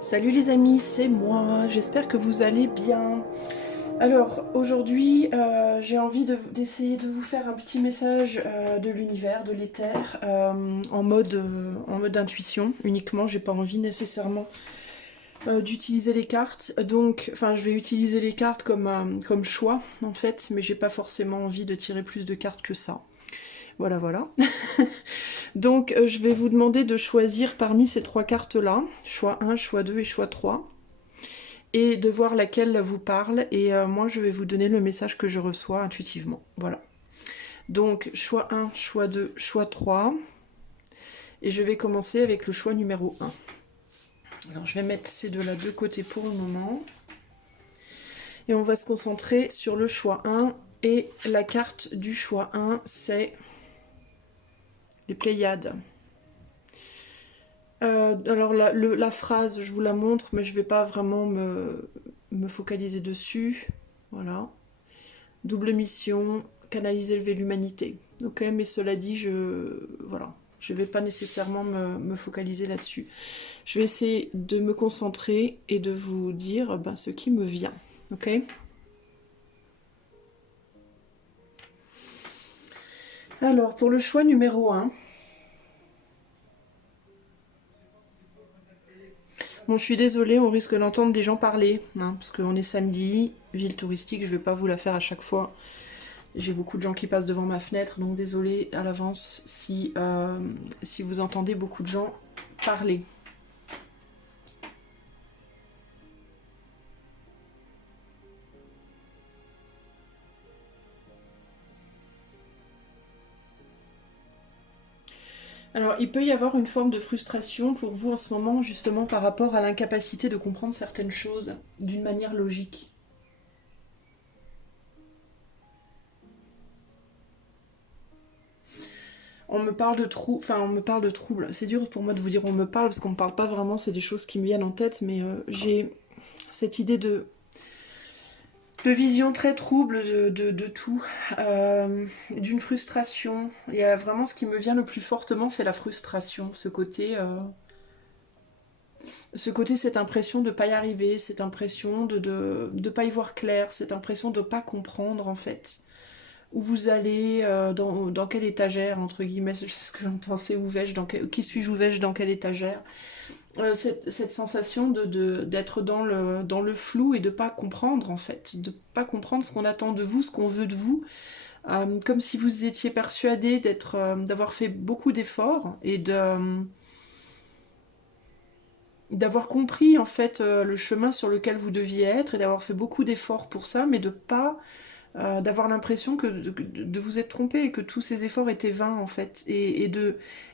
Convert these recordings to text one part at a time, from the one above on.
Salut les amis, c'est moi, j'espère que vous allez bien. Alors aujourd'hui j'ai envie d'essayer de vous faire un petit message de l'univers, de l'éther, en mode intuition uniquement. J'ai pas envie nécessairement d'utiliser les cartes, donc enfin je vais utiliser les cartes comme choix en fait, mais j'ai pas forcément envie de tirer plus de cartes que ça. Voilà, voilà. Donc je vais vous demander de choisir parmi ces trois cartes-là, choix 1, choix 2 et choix 3, et de voir laquelle vous parle. Et moi, je vais vous donner le message que je reçois intuitivement. Voilà. Donc, choix 1, choix 2, choix 3. Et je vais commencer avec le choix numéro 1. Alors, je vais mettre ces deux-là de côté pour le moment. Et on va se concentrer sur le choix 1. Et la carte du choix 1, c'est les Pléiades. Alors la phrase, je vous la montre, mais je ne vais pas vraiment me focaliser dessus. Voilà. Double mission, canaliser, élever l'humanité. Ok, mais cela dit, voilà, je vais pas nécessairement me focaliser là-dessus. Je vais essayer de me concentrer et de vous dire ce qui me vient. Ok. Alors, pour le choix numéro 1, bon, je suis désolée, on risque d'entendre des gens parler, hein, parce qu'on est samedi, ville touristique, je vais pas vous la faire à chaque fois. J'ai beaucoup de gens qui passent devant ma fenêtre, donc désolée à l'avance si vous entendez beaucoup de gens parler. Alors, il peut y avoir une forme de frustration pour vous en ce moment, justement par rapport à l'incapacité de comprendre certaines choses d'une manière logique. On me parle de on me parle de troubles. C'est dur pour moi de vous dire on me parle parce qu'on me parle pas vraiment, c'est des choses qui me viennent en tête, mais j'ai cette idée de vision très trouble de tout, d'une frustration. Il y a vraiment ce qui me vient le plus fortement, c'est la frustration, ce côté, cette impression de ne pas y arriver, cette impression de ne pas y voir clair, cette impression de ne pas comprendre en fait où vous allez, dans quelle étagère, entre guillemets, c'est ce que j'entends, c'est où vais-je, qui suis-je, où vais-je, dans quelle étagère. Cette sensation d'être dans le flou et de ne pas comprendre en fait, de ne pas comprendre ce qu'on attend de vous, ce qu'on veut de vous, comme si vous étiez persuadé d'avoir fait beaucoup d'efforts et d'avoir compris en fait le chemin sur lequel vous deviez être et d'avoir fait beaucoup d'efforts pour ça, mais de pas d'avoir l'impression que de vous être trompé et que tous ces efforts étaient vains en fait, et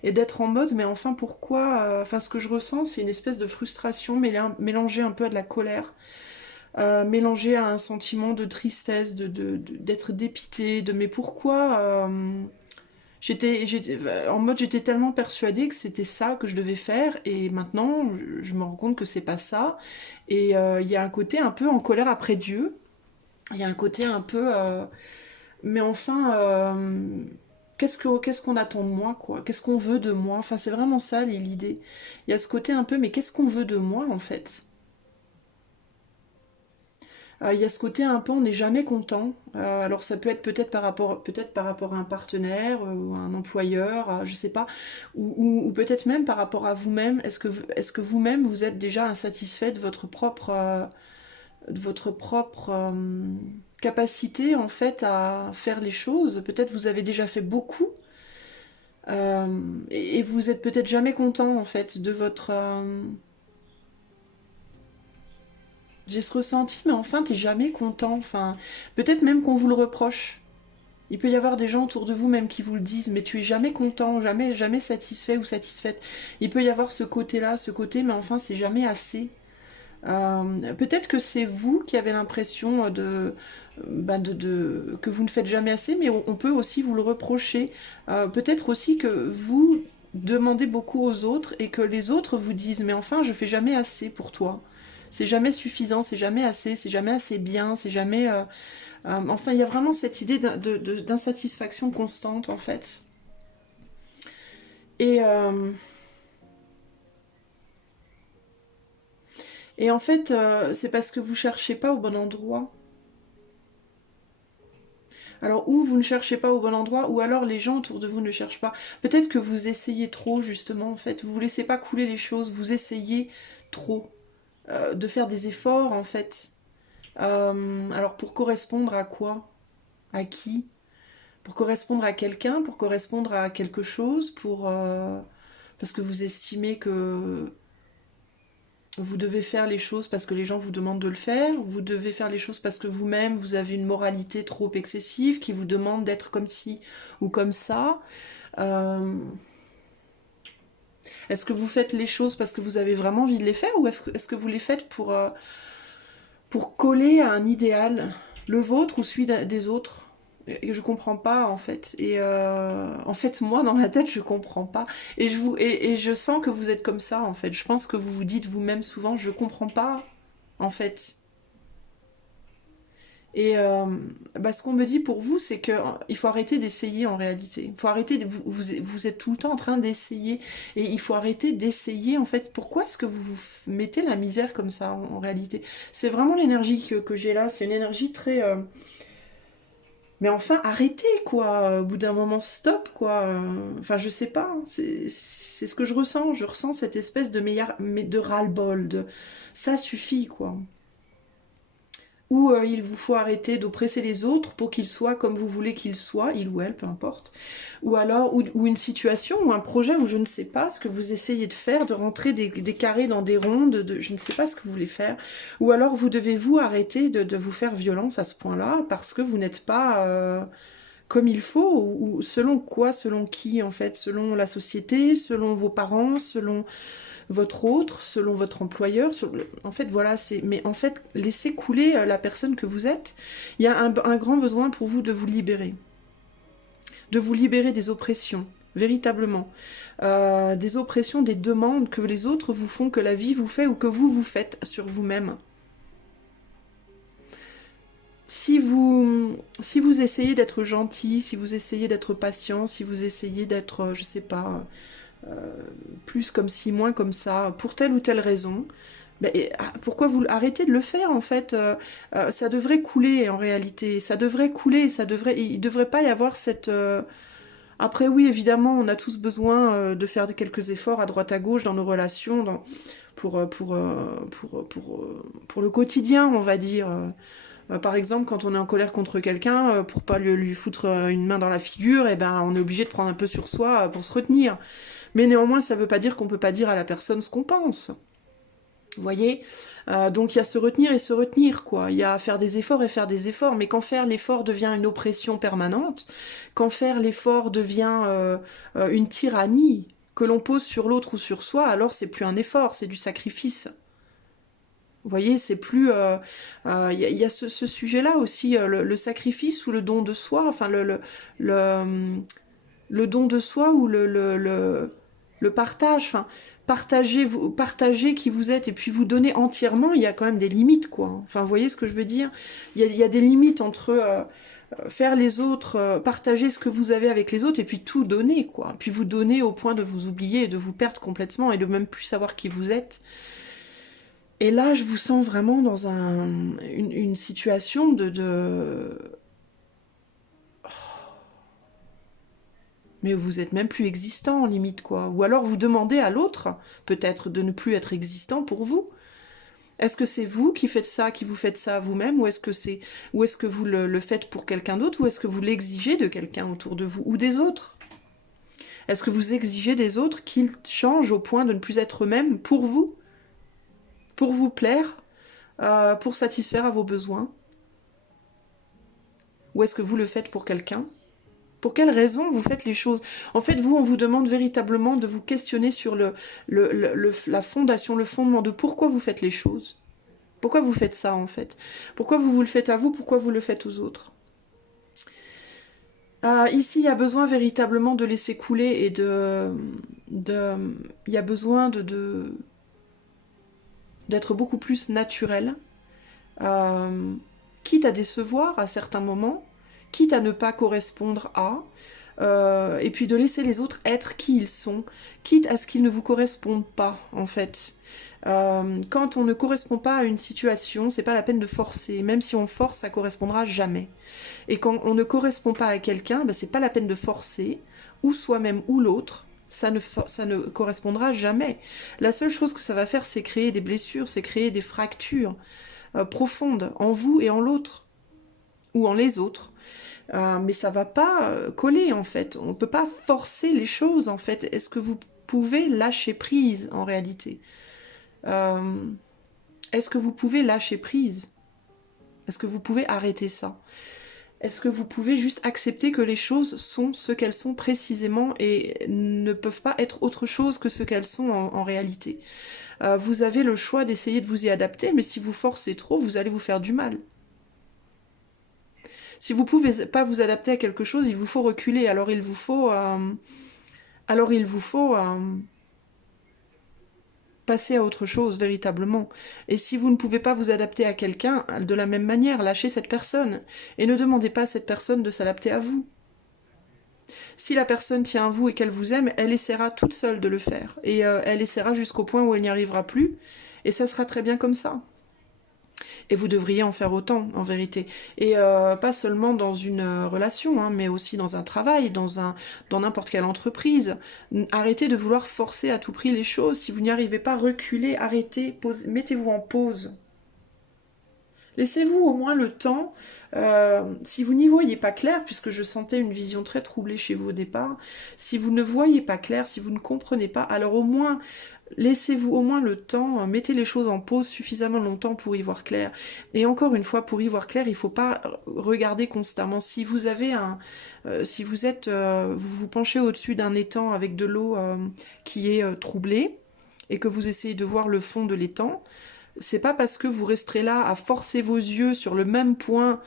d'être en mode mais enfin pourquoi, enfin ce que je ressens c'est une espèce de frustration mélangée un peu à de la colère, mélangée à un sentiment de tristesse, d'être dépité, de mais pourquoi, j'étais en mode, j'étais tellement persuadée que c'était ça que je devais faire et maintenant je me rends compte que c'est pas ça. Et il y a un côté un peu en colère après Dieu. Il y a un côté un peu mais enfin qu'est-ce qu'on attend de moi quoi? Qu'est-ce qu'on veut de moi? Enfin c'est vraiment ça l'idée. Il y a ce côté un peu mais qu'est-ce qu'on veut de moi en fait? Il y a ce côté un peu, on n'est jamais content. Alors ça peut être peut-être par rapport à un partenaire ou à un employeur, je sais pas, ou peut-être même par rapport à vous-même. Est-ce que vous-même vous êtes déjà insatisfait de votre propre capacité en fait à faire les choses? Peut-être vous avez déjà fait beaucoup et vous êtes peut-être jamais content en fait de votre j'ai ce ressenti, mais enfin, t'es jamais content. Enfin, peut-être même qu'on vous le reproche. Il peut y avoir des gens autour de vous même qui vous le disent, mais tu es jamais content, jamais satisfait ou satisfaite. Il peut y avoir ce côté-là, ce côté, mais enfin, c'est jamais assez. Peut-être que c'est vous qui avez l'impression que vous ne faites jamais assez, mais on peut aussi vous le reprocher. Peut-être aussi que vous demandez beaucoup aux autres et que les autres vous disent, mais enfin, je fais jamais assez pour toi. C'est jamais suffisant, c'est jamais assez, c'est jamais assez bien, c'est jamais. Enfin, il y a vraiment cette idée d'insatisfaction constante en fait. Et Et en fait, c'est parce que vous cherchez pas au bon endroit. Alors, ou vous ne cherchez pas au bon endroit, ou alors les gens autour de vous ne cherchent pas. Peut-être que vous essayez trop, justement, en fait. Vous ne laissez pas couler les choses, vous essayez trop de faire des efforts, en fait. Alors, pour correspondre à quoi? À qui? Pour correspondre à quelqu'un, pour correspondre à quelque chose, parce que vous estimez que vous devez faire les choses parce que les gens vous demandent de le faire, vous devez faire les choses parce que vous-même, vous avez une moralité trop excessive qui vous demande d'être comme ci ou comme ça. Euh, Est-ce que vous faites les choses parce que vous avez vraiment envie de les faire ou est-ce que vous les faites pour coller à un idéal, le vôtre ou celui des autres? Et je comprends pas en fait. Et en fait, moi dans ma tête, je comprends pas. Et je sens que vous êtes comme ça en fait. Je pense que vous vous dites vous-même souvent, je comprends pas en fait. Et ce qu'on me dit pour vous, c'est que il faut arrêter d'essayer en réalité. Il faut arrêter. Vous êtes tout le temps en train d'essayer, et il faut arrêter d'essayer en fait. Pourquoi est-ce que vous vous mettez la misère comme ça en réalité? C'est vraiment l'énergie que j'ai là. C'est une énergie très mais enfin, arrêtez, quoi. Au bout d'un moment, stop, quoi. Enfin, je sais pas. C'est ce que je ressens. Je ressens cette espèce de ras-le-bol. Ça suffit, quoi. Ou il vous faut arrêter d'oppresser les autres pour qu'ils soient comme vous voulez qu'ils soient, il ou elle, peu importe. Ou alors, ou une situation, ou un projet où je ne sais pas ce que vous essayez de faire, de rentrer des carrés dans des rondes, je ne sais pas ce que vous voulez faire. Ou alors vous devez vous arrêter de vous faire violence à ce point-là, parce que vous n'êtes pas comme il faut, ou selon quoi, selon qui en fait, selon la société, selon vos parents, selon votre autre, selon votre employeur. En fait, voilà, mais en fait, laissez couler la personne que vous êtes. Il y a un grand besoin pour vous de vous libérer. De vous libérer des oppressions, véritablement. Des oppressions, des demandes que les autres vous font, que la vie vous fait ou que vous faites sur vous-même. Si vous essayez d'être gentil, si vous essayez d'être patient, si vous essayez d'être, je sais pas, plus comme ci, moins comme ça, pour telle ou telle raison, pourquoi vous arrêtez de le faire en fait? Ça devrait couler en réalité, ça devrait couler, il devrait pas y avoir cette... Après oui, évidemment, on a tous besoin de faire quelques efforts à droite à gauche dans nos relations, pour le quotidien, on va dire. Par exemple, quand on est en colère contre quelqu'un, pour pas lui foutre une main dans la figure, et ben on est obligé de prendre un peu sur soi pour se retenir. Mais néanmoins, ça veut pas dire qu'on peut pas dire à la personne ce qu'on pense. Vous voyez? Donc il y a se retenir et se retenir, quoi. Il y a faire des efforts et faire des efforts. Mais quand faire l'effort devient une oppression permanente, quand faire l'effort devient une tyrannie que l'on pose sur l'autre ou sur soi, alors c'est plus un effort, c'est du sacrifice. Vous voyez, c'est plus... y a ce sujet-là aussi, le sacrifice ou le don de soi, enfin le don de soi ou le partage, enfin, partager qui vous êtes et puis vous donner entièrement, il y a quand même des limites, quoi. Enfin, vous voyez ce que je veux dire? Il y a des limites entre faire les autres, partager ce que vous avez avec les autres et puis tout donner, quoi. Puis vous donner au point de vous oublier et de vous perdre complètement et de même plus savoir qui vous êtes. Et là, je vous sens vraiment dans une situation mais vous êtes même plus existant, limite, quoi. Ou alors vous demandez à l'autre, peut-être, de ne plus être existant pour vous. Est-ce que c'est vous qui faites ça, qui vous faites ça à vous-même, ou est-ce que vous le faites pour quelqu'un d'autre, ou est-ce que vous l'exigez de quelqu'un autour de vous, ou des autres? Est-ce que vous exigez des autres qu'ils changent au point de ne plus être eux-mêmes pour vous plaire, pour satisfaire à vos besoins? Ou est-ce que vous le faites pour quelqu'un? Pour quelle raison vous faites les choses? En fait, vous, on vous demande véritablement de vous questionner sur la fondation, le fondement de pourquoi vous faites les choses. Pourquoi vous faites ça, en fait? Pourquoi vous le faites à vous? Pourquoi vous le faites aux autres? Ici, il y a besoin véritablement de laisser couler et il y a besoin d'être beaucoup plus naturel, quitte à décevoir à certains moments, quitte à ne pas correspondre à, et puis de laisser les autres être qui ils sont, quitte à ce qu'ils ne vous correspondent pas, en fait. Quand on ne correspond pas à une situation, c'est pas la peine de forcer. Même si on force, ça correspondra jamais. Et quand on ne correspond pas à quelqu'un, ben, c'est pas la peine de forcer, ou soi-même ou l'autre. Ça ne correspondra jamais. La seule chose que ça va faire, c'est créer des blessures, c'est créer des fractures profondes en vous et en l'autre, ou en les autres. Mais ça va pas coller en fait. On peut pas forcer les choses en fait. Est-ce que vous pouvez lâcher prise en réalité? Est-ce que vous pouvez lâcher prise? Est-ce que vous pouvez arrêter ça? Est-ce que vous pouvez juste accepter que les choses sont ce qu'elles sont précisément et ne peuvent pas être autre chose que ce qu'elles sont en réalité? Vous avez le choix d'essayer de vous y adapter, mais si vous forcez trop, vous allez vous faire du mal. Si vous ne pouvez pas vous adapter à quelque chose, il vous faut reculer. Alors il vous faut passer à autre chose, véritablement. Et si vous ne pouvez pas vous adapter à quelqu'un, de la même manière, lâchez cette personne. Et ne demandez pas à cette personne de s'adapter à vous. Si la personne tient à vous et qu'elle vous aime, elle essaiera toute seule de le faire. Et elle essaiera jusqu'au point où elle n'y arrivera plus. Et ça sera très bien comme ça. Et vous devriez en faire autant, en vérité. Et pas seulement dans une relation, hein, mais aussi dans un travail, dans n'importe quelle entreprise. Arrêtez de vouloir forcer à tout prix les choses. Si vous n'y arrivez pas, reculez, arrêtez, mettez-vous en pause. Laissez-vous au moins le temps, si vous n'y voyez pas clair, puisque je sentais une vision très troublée chez vous au départ, si vous ne voyez pas clair, si vous ne comprenez pas, alors au moins, laissez-vous au moins le temps, mettez les choses en pause suffisamment longtemps pour y voir clair. Et encore une fois, pour y voir clair, il ne faut pas regarder constamment. Si vous avez si vous êtes, vous vous penchez au-dessus d'un étang avec de l'eau qui est troublée, et que vous essayez de voir le fond de l'étang, c'est pas parce que vous resterez là à forcer vos yeux sur le même point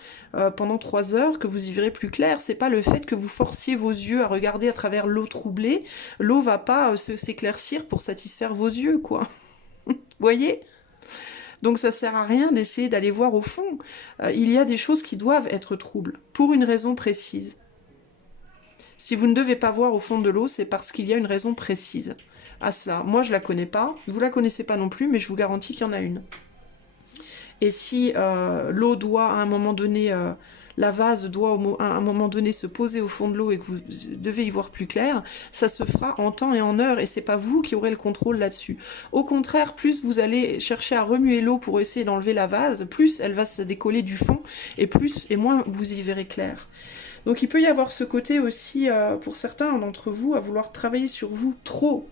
pendant 3 heures que vous y verrez plus clair. C'est pas le fait que vous forciez vos yeux à regarder à travers l'eau troublée. L'eau va pas s'éclaircir pour satisfaire vos yeux, quoi. Vous voyez? Donc ça sert à rien d'essayer d'aller voir au fond. Il y a des choses qui doivent être troubles, pour une raison précise. Si vous ne devez pas voir au fond de l'eau, c'est parce qu'il y a une raison précise à cela. Moi, je la connais pas, vous la connaissez pas non plus, mais je vous garantis qu'il y en a une. Et si l'eau doit, à un moment donné, la vase doit à un moment donné se poser au fond de l'eau et que vous devez y voir plus clair, ça se fera en temps et en heure, et c'est pas vous qui aurez le contrôle là-dessus. Au contraire, plus vous allez chercher à remuer l'eau pour essayer d'enlever la vase, plus elle va se décoller du fond, et moins vous y verrez clair. Donc il peut y avoir ce côté aussi, pour certains d'entre vous, à vouloir travailler sur vous trop.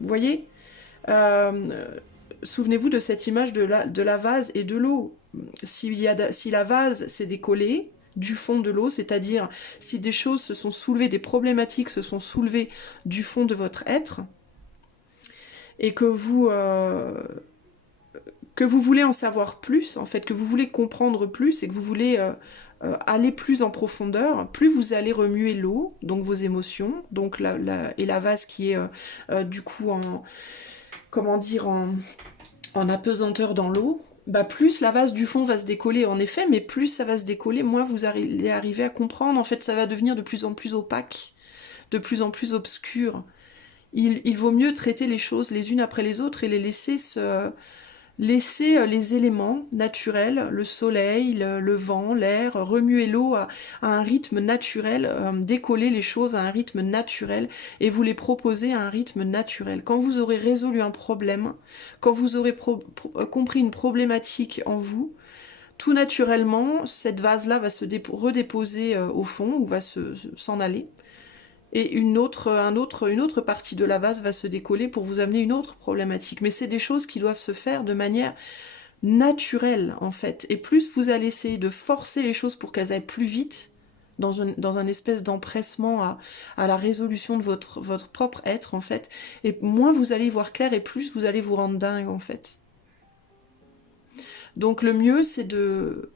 Vous voyez, souvenez-vous de cette image de la vase et de l'eau. Si la vase s'est décollée du fond de l'eau, c'est-à-dire si des choses se sont soulevées, des problématiques se sont soulevées du fond de votre être, et que vous voulez en savoir plus, en fait, que vous voulez comprendre plus, et que vous voulez aller plus en profondeur, plus vous allez remuer l'eau, donc vos émotions, donc et la vase qui est du coup en apesanteur dans l'eau, bah plus la vase du fond va se décoller en effet, mais plus ça va se décoller, moins vous allez arriver à comprendre. En fait, ça va devenir de plus en plus opaque, de plus en plus obscur. Il vaut mieux traiter les choses les unes après les autres et les laisser les éléments naturels, le soleil, le vent, l'air, remuer l'eau à un rythme naturel, décoller les choses à un rythme naturel et vous les proposer à un rythme naturel. Quand vous aurez résolu un problème, quand vous aurez compris une problématique en vous, tout naturellement, cette vase-là va se redéposer au fond ou va s'en aller. Et une autre partie de la vase va se décoller pour vous amener une autre problématique. Mais c'est des choses qui doivent se faire de manière naturelle, en fait. Et plus vous allez essayer de forcer les choses pour qu'elles aillent plus vite, dans un espèce d'empressement à la résolution de votre propre être, en fait, et moins vous allez y voir clair et plus vous allez vous rendre dingue, en fait. Donc le mieux, c'est de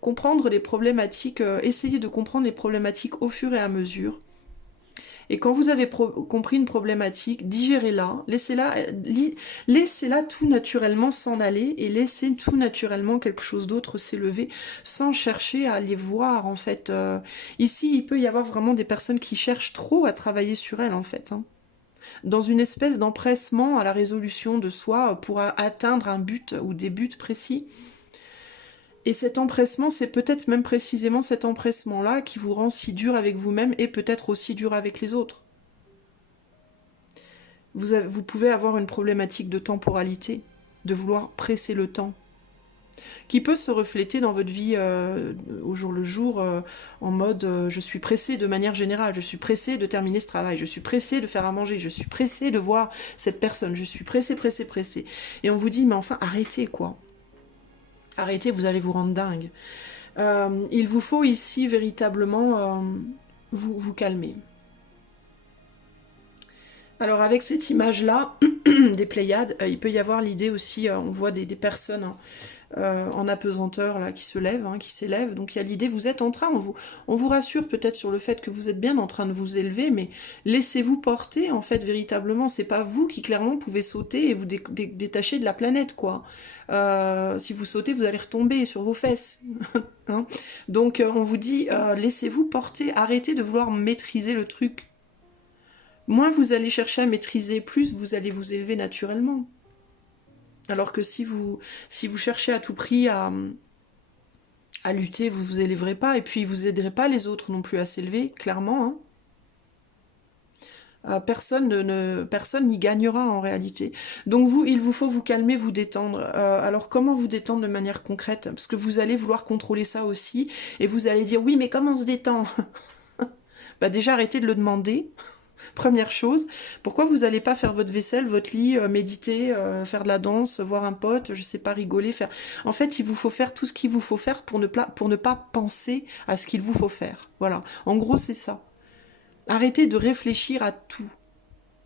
comprendre les problématiques, essayer de comprendre les problématiques au fur et à mesure. Et quand vous avez compris une problématique, digérez-la, laissez-la tout naturellement s'en aller et laissez tout naturellement quelque chose d'autre s'élever sans chercher à les voir en fait. Ici, il peut y avoir vraiment des personnes qui cherchent trop à travailler sur elles en fait. Hein. dans une espèce d'empressement à la résolution de soi pour atteindre un but ou des buts précis. Et cet empressement, c'est peut-être même précisément cet empressement-là qui vous rend si dur avec vous-même et peut-être aussi dur avec les autres. Vous pouvez avoir une problématique de temporalité, de vouloir presser le temps, qui peut se refléter dans votre vie au jour le jour, en mode je suis pressée de manière générale, je suis pressée de terminer ce travail, je suis pressée de faire à manger, je suis pressée de voir cette personne, je suis pressée, pressée, pressée. Et on vous dit, mais enfin, arrêtez quoi. Arrêtez, vous allez vous rendre dingue. Il vous faut ici véritablement vous calmer. Alors avec cette image-là, des Pléiades, il peut y avoir l'idée aussi, on voit des personnes en apesanteur là, qui se lèvent, qui s'élèvent. Donc il y a l'idée, vous êtes en train, on vous rassure peut-être sur le fait que vous êtes bien en train de vous élever, mais laissez-vous porter en fait véritablement. C'est pas vous qui clairement pouvez sauter et vous détacher de la planète quoi. Si vous sautez, vous allez retomber sur vos fesses. Hein. Donc on vous dit, laissez-vous porter, arrêtez de vouloir maîtriser le truc. Moins vous allez chercher à maîtriser, plus vous allez vous élever naturellement. Alors que si vous cherchez à tout prix à lutter, vous vous élèverez pas, et puis vous aiderez pas les autres non plus à s'élever, clairement. Personne n'y gagnera en réalité. Donc il vous faut vous calmer, vous détendre. Alors comment vous détendre de manière concrète? Parce que vous allez vouloir contrôler ça aussi, et vous allez dire, oui mais comment on se détend? Bah déjà arrêtez de le demander. Première chose, pourquoi vous n'allez pas faire votre vaisselle, votre lit, méditer, faire de la danse, voir un pote, je sais pas, rigoler, faire... En fait, il vous faut faire tout ce qu'il vous faut faire pour ne pas penser à ce qu'il vous faut faire. Voilà. En gros, c'est ça. Arrêtez de réfléchir à tout,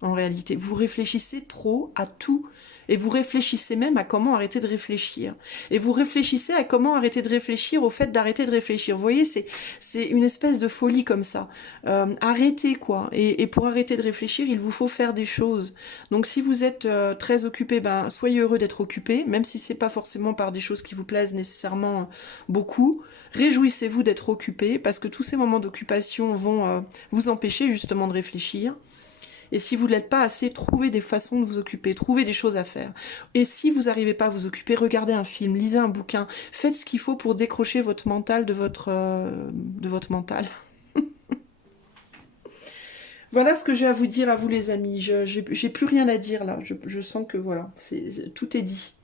en réalité. Vous réfléchissez trop à tout. Et vous réfléchissez même à comment arrêter de réfléchir. Et vous réfléchissez à comment arrêter de réfléchir au fait d'arrêter de réfléchir. Vous voyez, c'est une espèce de folie comme ça. Arrêtez quoi. Et pour arrêter de réfléchir, il vous faut faire des choses. Donc si vous êtes très occupé, ben, soyez heureux d'être occupé, même si c'est pas forcément par des choses qui vous plaisent nécessairement beaucoup. Réjouissez-vous d'être occupé, parce que tous ces moments d'occupation vont vous empêcher justement de réfléchir. Et si vous n'êtes pas assez, trouvez des façons de vous occuper, trouvez des choses à faire. Et si vous n'arrivez pas à vous occuper, regardez un film, lisez un bouquin, faites ce qu'il faut pour décrocher votre mental de votre mental. Voilà ce que j'ai à vous dire à vous les amis. J'ai plus rien à dire là. Je sens que voilà, tout est dit.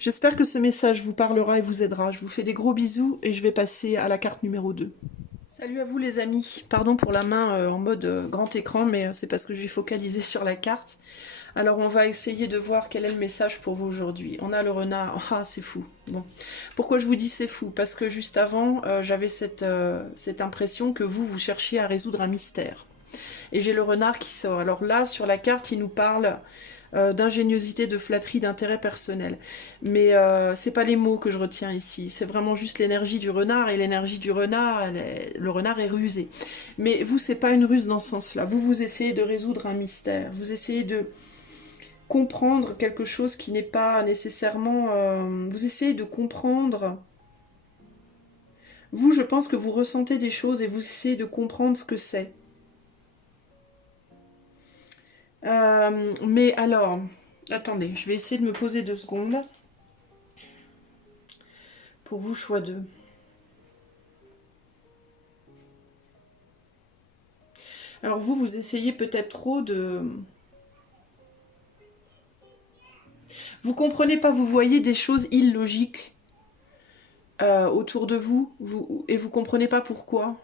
J'espère que ce message vous parlera et vous aidera. Je vous fais des gros bisous et je vais passer à la carte numéro 2. Salut à vous les amis, pardon pour la main en mode grand écran, mais c'est parce que j'ai focalisé sur la carte. Alors on va essayer de voir quel est le message pour vous aujourd'hui. On a le renard, ah c'est fou. Bon. Pourquoi je vous dis c'est fou? Parce que juste avant, j'avais cette impression que vous cherchiez à résoudre un mystère. Et j'ai le renard qui sort. Alors là, sur la carte, il nous parle... d'ingéniosité, de flatterie, d'intérêt personnel. Mais c'est pas les mots que je retiens ici, c'est vraiment juste l'énergie du renard, et l'énergie du renard, le renard est rusé. Mais vous, c'est pas une ruse dans ce sens-là. Vous essayez de résoudre un mystère, vous essayez de comprendre quelque chose qui n'est pas nécessairement... vous essayez de comprendre... Vous, je pense que vous ressentez des choses et vous essayez de comprendre ce que c'est. Mais alors, attendez, je vais essayer de me poser 2 secondes. Pour vous, choix 2. Alors vous essayez peut-être trop de... Vous comprenez pas, vous voyez des choses illogiques autour de vous, et vous comprenez pas pourquoi.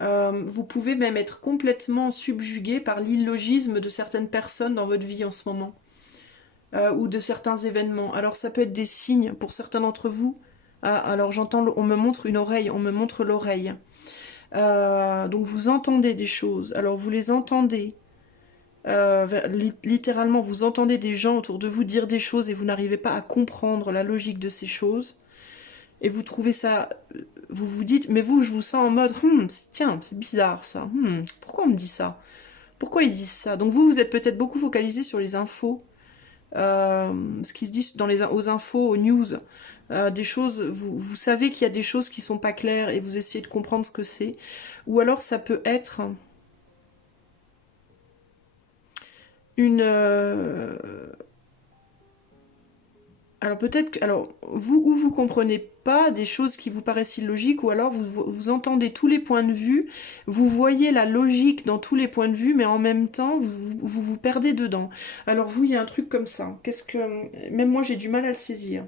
Vous pouvez même être complètement subjugué par l'illogisme de certaines personnes dans votre vie en ce moment. Ou de certains événements. Alors ça peut être des signes pour certains d'entre vous. Alors j'entends, on me montre une oreille, on me montre l'oreille. Donc vous entendez des choses. Alors vous les entendez. Littéralement, vous entendez des gens autour de vous dire des choses et vous n'arrivez pas à comprendre la logique de ces choses. Et vous trouvez ça... Vous vous dites, mais vous, je vous sens en mode, tiens, c'est bizarre ça. Pourquoi on me dit ça? Pourquoi ils disent ça? Donc vous êtes peut-être beaucoup focalisé sur les infos. Ce qui se dit aux infos, aux news. Des choses, vous savez qu'il y a des choses qui sont pas claires et vous essayez de comprendre ce que c'est. Ou alors ça peut être... une... Alors peut-être que... Alors, vous comprenez pas des choses qui vous paraissent illogiques, ou alors vous entendez tous les points de vue, vous voyez la logique dans tous les points de vue, mais en même temps, vous perdez dedans. Alors vous, il y a un truc comme ça. Qu'est-ce que... Même moi, j'ai du mal à le saisir.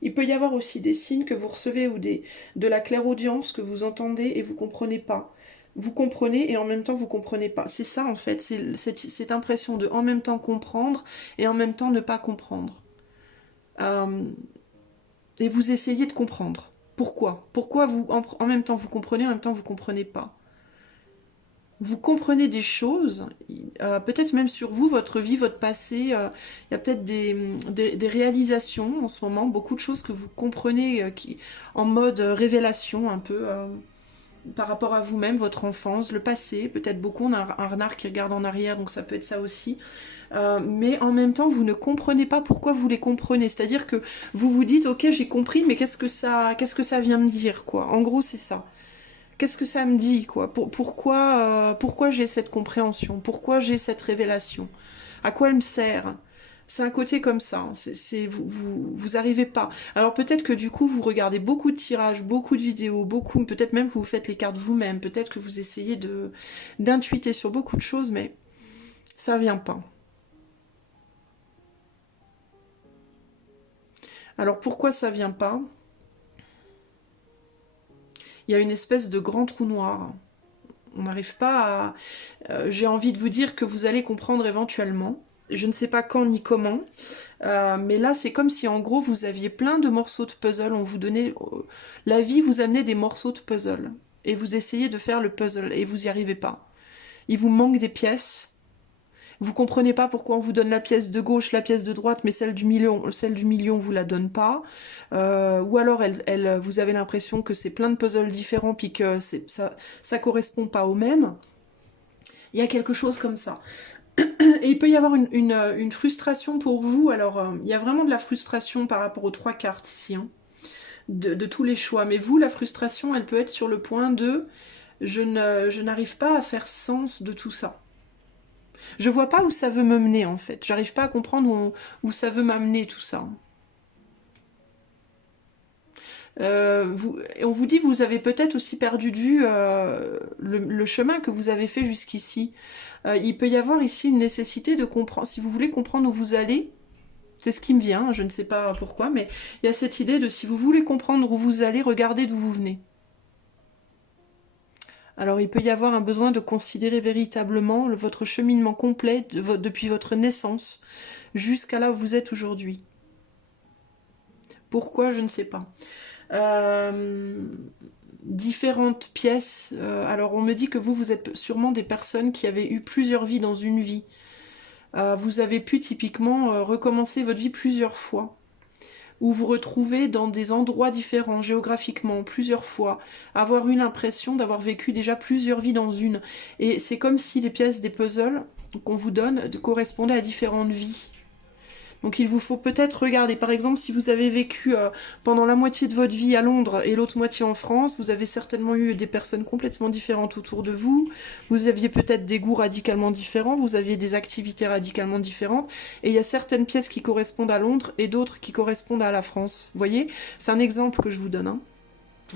Il peut y avoir aussi des signes que vous recevez ou de la clairaudience que vous entendez et vous comprenez pas. Vous comprenez et en même temps vous comprenez pas. C'est ça en fait, c'est cette impression de en même temps comprendre et en même temps ne pas comprendre. Euh, et vous essayez de comprendre. Pourquoi? Pourquoi vous en même temps vous comprenez, en même temps vous comprenez pas? Vous comprenez des choses, peut-être même sur vous, votre vie, votre passé. Il y a peut-être des réalisations en ce moment, beaucoup de choses que vous comprenez en mode révélation un peu par rapport à vous-même, votre enfance, le passé. Peut-être beaucoup, on a un renard qui regarde en arrière, donc ça peut être ça aussi. Mais en même temps, vous ne comprenez pas pourquoi vous les comprenez. C'est-à-dire que vous vous dites, ok, j'ai compris, mais qu'est-ce que ça vient me dire, quoi. En gros, c'est ça. Qu'est-ce que ça me dit, quoi? Pourquoi j'ai cette compréhension? Pourquoi j'ai cette révélation? À quoi elle me sert? C'est un côté comme ça. Vous arrivez pas. Alors peut-être que du coup, vous regardez beaucoup de tirages, beaucoup de vidéos, beaucoup, peut-être même que vous faites les cartes vous-même, peut-être que vous essayez d'intuiter sur beaucoup de choses, mais ça vient pas. Alors pourquoi ça vient pas? Il y a une espèce de grand trou noir. On n'arrive pas à... j'ai envie de vous dire que vous allez comprendre éventuellement. Je ne sais pas quand ni comment. Mais là, c'est comme si en gros, vous aviez plein de morceaux de puzzle. On vous donnait... la vie vous amenait des morceaux de puzzle. Et vous essayez de faire le puzzle. Et vous n'y arrivez pas. Il vous manque des pièces. Vous comprenez pas pourquoi on vous donne la pièce de gauche, la pièce de droite, mais celle du milieu on vous la donne pas. Ou alors vous avez l'impression que c'est plein de puzzles différents puis que ça correspond pas au même. Il y a quelque chose comme ça. Et il peut y avoir une frustration pour vous. Alors, il y a vraiment de la frustration par rapport aux 3 cartes ici, hein, de tous les choix. Mais vous, la frustration, elle peut être sur le point de je n'arrive pas à faire sens de tout ça. Je vois pas où ça veut me mener en fait. J'arrive pas à comprendre où ça veut m'amener tout ça. Et on vous dit, vous avez peut-être aussi perdu de vue le chemin que vous avez fait jusqu'ici. Il peut y avoir ici une nécessité de comprendre, si vous voulez comprendre où vous allez, c'est ce qui me vient, je ne sais pas pourquoi, mais il y a cette idée de si vous voulez comprendre où vous allez, regardez d'où vous venez. Alors il peut y avoir un besoin de considérer véritablement votre cheminement complet depuis votre naissance jusqu'à là où vous êtes aujourd'hui. Pourquoi, je ne sais pas. Différentes pièces. Alors on me dit que vous êtes sûrement des personnes qui avaient eu plusieurs vies dans une vie. Vous avez pu typiquement recommencer votre vie plusieurs fois. Ou vous retrouvez dans des endroits différents géographiquement plusieurs fois, avoir eu l'impression d'avoir vécu déjà plusieurs vies dans une. Et c'est comme si les pièces des puzzles qu'on vous donne correspondaient à différentes vies. Donc il vous faut peut-être regarder, par exemple, si vous avez vécu pendant la moitié de votre vie à Londres et l'autre moitié en France, vous avez certainement eu des personnes complètement différentes autour de vous, vous aviez peut-être des goûts radicalement différents, vous aviez des activités radicalement différentes, et il y a certaines pièces qui correspondent à Londres et d'autres qui correspondent à la France. Vous voyez, c'est un exemple que je vous donne, hein.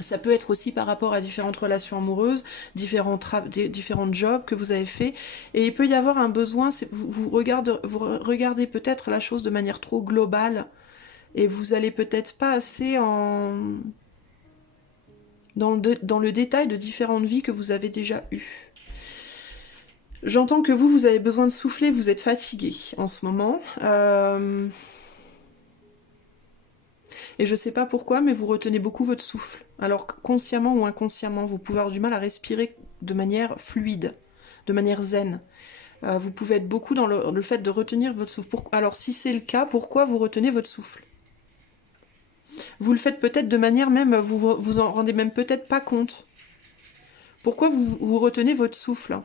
Ça peut être aussi par rapport à différentes relations amoureuses, différents jobs que vous avez fait. Et il peut y avoir un besoin, vous regardez peut-être la chose de manière trop globale et vous allez peut-être pas assez dans le détail de différentes vies que vous avez déjà eues. J'entends que vous avez besoin de souffler, vous êtes fatigué en ce moment. Et je sais pas pourquoi, mais vous retenez beaucoup votre souffle. Alors consciemment ou inconsciemment, vous pouvez avoir du mal à respirer de manière fluide, de manière zen. Vous pouvez être beaucoup dans le fait de retenir votre souffle. Alors si c'est le cas, pourquoi vous retenez votre souffle? Vous le faites peut-être de manière même, vous en rendez même peut-être pas compte. Pourquoi vous retenez votre souffle?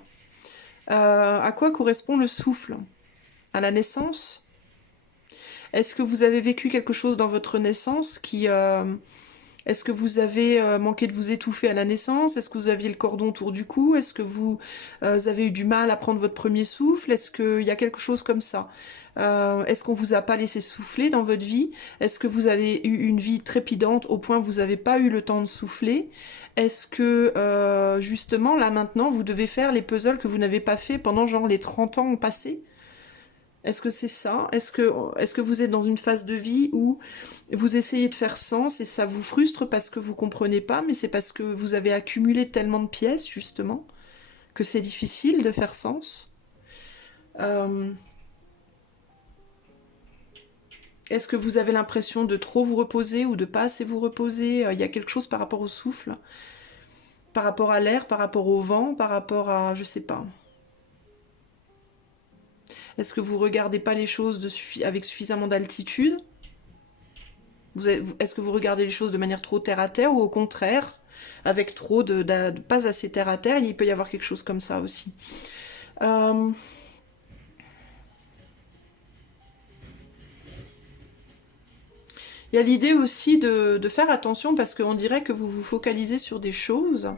À quoi correspond le souffle? À la naissance? Est-ce que vous avez vécu quelque chose dans votre naissance qui Est-ce que vous avez manqué de vous étouffer à la naissance? Est-ce que vous aviez le cordon autour du cou? Est-ce que vous avez eu du mal à prendre votre premier souffle? Est-ce qu'il y a quelque chose comme ça? Est-ce qu'on vous a pas laissé souffler dans votre vie? Est-ce que vous avez eu une vie trépidante au point où vous n'avez pas eu le temps de souffler? Est-ce que justement là maintenant vous devez faire les puzzles que vous n'avez pas fait pendant genre les 30 ans passés? Est-ce que c'est ça? Est-ce que vous êtes dans une phase de vie où vous essayez de faire sens et ça vous frustre parce que vous comprenez pas, mais c'est parce que vous avez accumulé tellement de pièces, justement, que c'est difficile de faire sens? Euh, Est-ce que vous avez l'impression de trop vous reposer ou de pas assez vous reposer? Il y a quelque chose par rapport au souffle, par rapport à l'air, par rapport au vent, par rapport à... je sais pas. Est-ce que vous regardez pas les choses avec suffisamment d'altitude? Est-ce que vous regardez les choses de manière trop terre à terre ou au contraire, avec trop de pas assez terre à terre, il peut y avoir quelque chose comme ça aussi. Euh, Il y a l'idée aussi de faire attention parce qu'on dirait que vous vous focalisez sur des choses.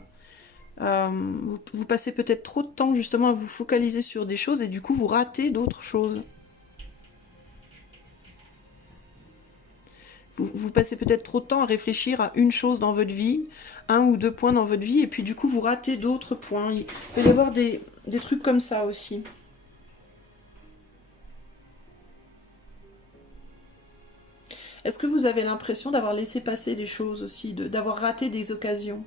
Vous passez peut-être trop de temps justement à vous focaliser sur des choses et du coup vous ratez d'autres choses. Vous passez peut-être trop de temps à réfléchir à une chose dans votre vie, un ou deux points dans votre vie, et puis du coup vous ratez d'autres points. Il peut y avoir des trucs comme ça aussi. Est-ce que vous avez l'impression d'avoir laissé passer des choses aussi, d'avoir raté des occasions?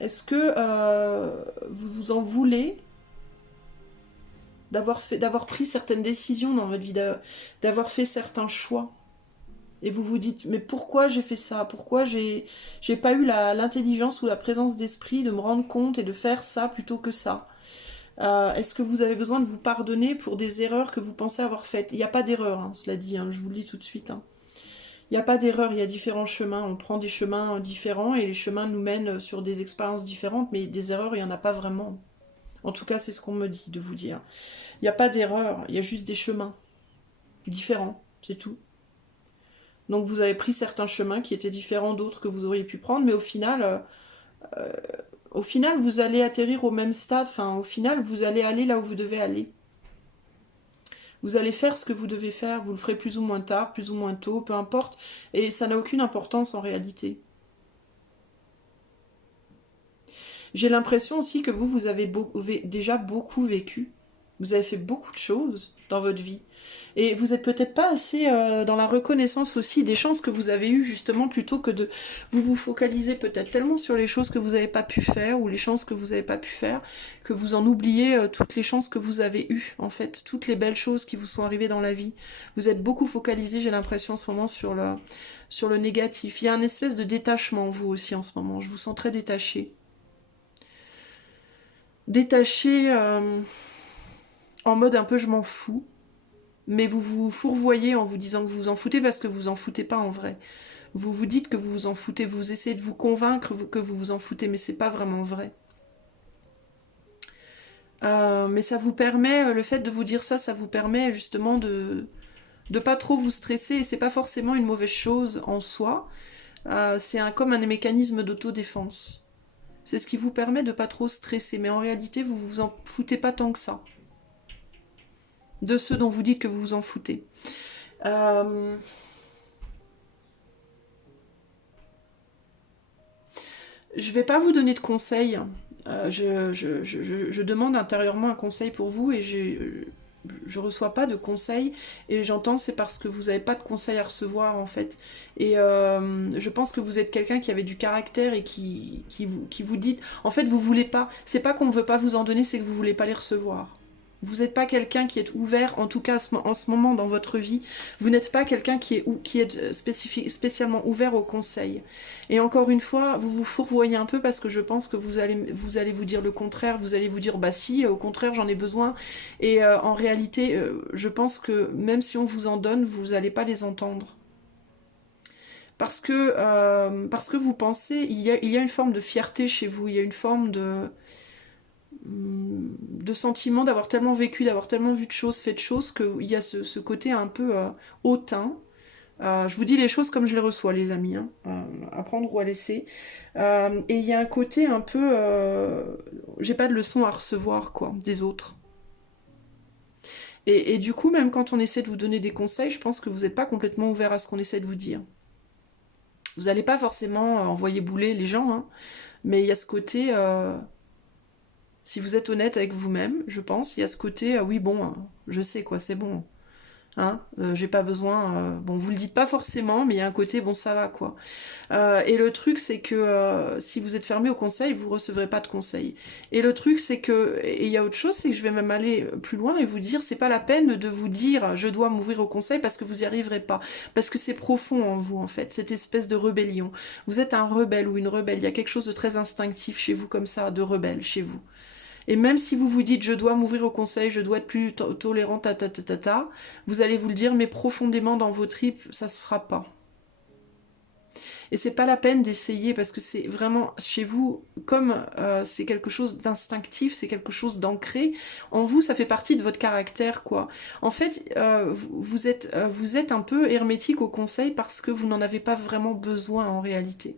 Est-ce que vous vous en voulez d'avoir pris certaines décisions dans votre vie, d'avoir fait certains choix? Et vous vous dites, mais pourquoi j'ai fait ça? Pourquoi j'ai pas eu l'intelligence ou la présence d'esprit de me rendre compte et de faire ça plutôt que ça? Est-ce que vous avez besoin de vous pardonner pour des erreurs que vous pensez avoir faites? Il n'y a pas d'erreur, hein, cela dit, hein, je vous le dis tout de suite. Hein. Il n'y a pas d'erreur, il y a différents chemins. On prend des chemins différents et les chemins nous mènent sur des expériences différentes, mais des erreurs, il n'y en a pas vraiment. En tout cas, c'est ce qu'on me dit de vous dire. Il n'y a pas d'erreur, il y a juste des chemins différents, c'est tout. Donc vous avez pris certains chemins qui étaient différents d'autres que vous auriez pu prendre, mais au final, vous allez atterrir au même stade. Enfin, au final, vous allez aller là où vous devez aller. Vous allez faire ce que vous devez faire. Vous le ferez plus ou moins tard, plus ou moins tôt, peu importe. Et ça n'a aucune importance en réalité. J'ai l'impression aussi que vous avez déjà beaucoup vécu. Vous avez fait beaucoup de choses dans votre vie. Et vous n'êtes peut-être pas assez dans la reconnaissance aussi des chances que vous avez eues, justement, plutôt que de vous focaliser peut-être tellement sur les choses que vous n'avez pas pu faire ou les chances que vous n'avez pas pu faire, que vous en oubliez toutes les chances que vous avez eues, en fait, toutes les belles choses qui vous sont arrivées dans la vie. Vous êtes beaucoup focalisé, j'ai l'impression, en ce moment, sur le négatif. Il y a un espèce de détachement, vous aussi, en ce moment. Je vous sens très détaché. Détaché en mode un peu je m'en fous. Mais vous vous fourvoyez en vous disant que vous vous en foutez parce que vous vous en foutez pas en vrai. Vous vous dites que vous vous en foutez, vous essayez de vous convaincre que vous vous en foutez, mais c'est pas vraiment vrai. Mais ça vous permet, le fait de vous dire ça, ça vous permet justement de pas trop vous stresser, et c'est pas forcément une mauvaise chose en soi. C'est comme un mécanisme d'autodéfense. C'est ce qui vous permet de pas trop stresser, mais en réalité, vous vous en foutez pas tant que ça. De ceux dont vous dites que vous vous en foutez. Je vais pas vous donner de conseils. Je demande intérieurement un conseil pour vous et je reçois pas de conseils et j'entends c'est parce que vous n'avez pas de conseils à recevoir en fait. Et je pense que vous êtes quelqu'un qui avait du caractère et qui vous dit... En fait, vous voulez pas... C'est pas qu'on ne veut pas vous en donner, c'est que vous voulez pas les recevoir. Vous n'êtes pas quelqu'un qui est ouvert, en tout cas en ce moment dans votre vie, vous n'êtes pas quelqu'un qui est spécialement ouvert aux conseils. Et encore une fois, vous vous fourvoyez un peu parce que je pense que vous allez vous dire le contraire, vous allez vous dire bah si, au contraire j'en ai besoin. Et en réalité, je pense que même si on vous en donne, vous n'allez pas les entendre. Parce que vous pensez, il y a une forme de fierté chez vous, il y a une forme de sentiment d'avoir tellement vécu, d'avoir tellement vu de choses, fait de choses, qu'il y a ce côté un peu hautain, Je vous dis les choses comme je les reçois, les amis, hein. À prendre ou à laisser. Et il y a un côté un peu... j'ai pas de leçon à recevoir, quoi, des autres. Et du coup, même quand on essaie de vous donner des conseils, je pense que vous n'êtes pas complètement ouvert à ce qu'on essaie de vous dire. Vous n'allez pas forcément envoyer bouler les gens, hein, mais il y a ce côté... si vous êtes honnête avec vous-même, je pense, il y a ce côté, oui, bon, je sais quoi, c'est bon. Hein, j'ai pas besoin... bon, vous le dites pas forcément, mais il y a un côté, bon, ça va, quoi. Et le truc, c'est que si vous êtes fermé au conseil, vous recevrez pas de conseils. Et le truc, c'est que... Et il y a autre chose, c'est que je vais même aller plus loin et vous dire, c'est pas la peine de vous dire, je dois m'ouvrir au conseil parce que vous y arriverez pas. Parce que c'est profond en vous, en fait, cette espèce de rébellion. Vous êtes un rebelle ou une rebelle. Il y a quelque chose de très instinctif chez vous, comme ça, de rebelle chez vous. Et même si vous vous dites je dois m'ouvrir au conseil, je dois être plus tolérant, vous allez vous le dire, mais profondément dans vos tripes, ça se fera pas. Et c'est pas la peine d'essayer parce que c'est vraiment chez vous, comme c'est quelque chose d'instinctif, c'est quelque chose d'ancré, en vous, ça fait partie de votre caractère, quoi. En fait, vous êtes un peu hermétique au conseil parce que vous n'en avez pas vraiment besoin en réalité.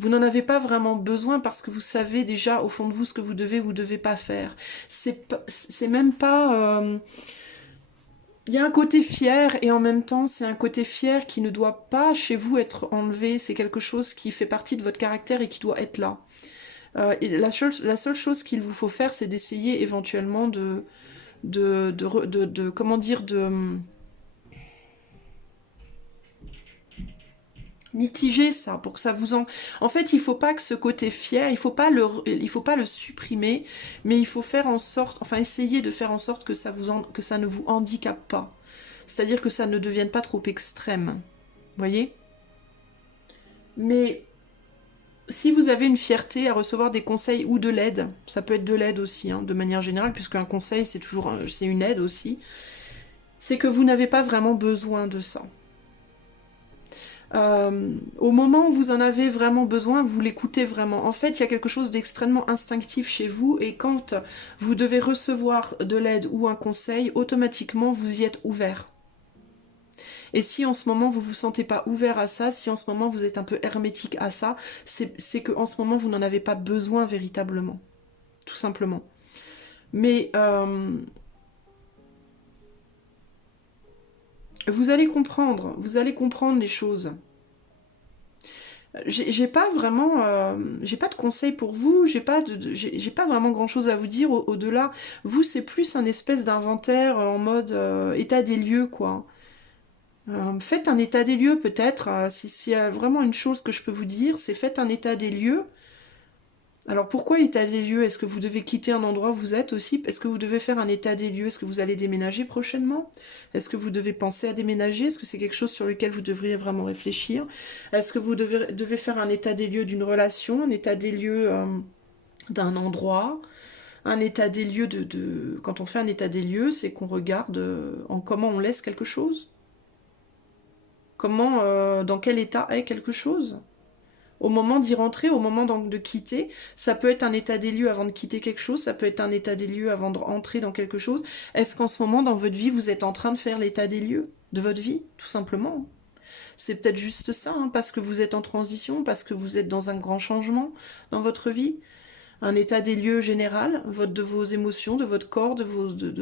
Vous n'en avez pas vraiment besoin parce que vous savez déjà au fond de vous ce que vous devez ou devez pas faire. C'est même pas... Il y a un côté fier et en même temps c'est un côté fier qui ne doit pas chez vous être enlevé. C'est quelque chose qui fait partie de votre caractère et qui doit être là. Et la seule chose qu'il vous faut faire, c'est d'essayer éventuellement comment dire, de mitiger ça pour que ça vous en fait il faut pas que ce côté fier, il faut pas le supprimer, mais il faut faire en sorte, enfin essayer de faire en sorte que que ça ne vous handicape pas, c'est-à-dire que ça ne devienne pas trop extrême, voyez. Mais si vous avez une fierté à recevoir des conseils ou de l'aide, ça peut être de l'aide aussi, hein, de manière générale, puisqu'un conseil c'est toujours c'est une aide aussi, c'est que vous n'avez pas vraiment besoin de ça. Au moment où vous en avez vraiment besoin, vous l'écoutez vraiment. En fait, il y a quelque chose d'extrêmement instinctif chez vous et quand vous devez recevoir de l'aide ou un conseil, automatiquement, vous y êtes ouvert. Et si en ce moment, vous ne vous sentez pas ouvert à ça, si en ce moment, vous êtes un peu hermétique à ça, c'est qu'en ce moment, vous n'en avez pas besoin véritablement. Tout simplement. Mais vous allez comprendre les choses. J'ai pas vraiment, j'ai pas de conseils pour vous, j'ai pas vraiment grand chose à vous dire au-delà. Vous, c'est plus un espèce d'inventaire en mode état des lieux, quoi. Faites un état des lieux peut-être. S'il y a vraiment une chose que je peux vous dire, c'est faites un état des lieux. Alors pourquoi état des lieux? Est-ce que vous devez quitter un endroit où vous êtes aussi? Est-ce que vous devez faire un état des lieux? Est-ce que vous allez déménager prochainement? Est-ce que vous devez penser à déménager? Est-ce que c'est quelque chose sur lequel vous devriez vraiment réfléchir? Est-ce que vous devez faire un état des lieux d'une relation? Un état des lieux d'un endroit? Un état des lieux Quand on fait un état des lieux, c'est qu'on regarde en comment on laisse quelque chose? Comment, dans quel état est quelque chose? Au moment d'y rentrer, au moment donc de quitter, ça peut être un état des lieux avant de quitter quelque chose, ça peut être un état des lieux avant de rentrer dans quelque chose. Est-ce qu'en ce moment, dans votre vie, vous êtes en train de faire l'état des lieux de votre vie, tout simplement? C'est peut-être juste ça, hein, parce que vous êtes en transition, parce que vous êtes dans un grand changement dans votre vie. Un état des lieux général, de vos émotions, de votre corps, de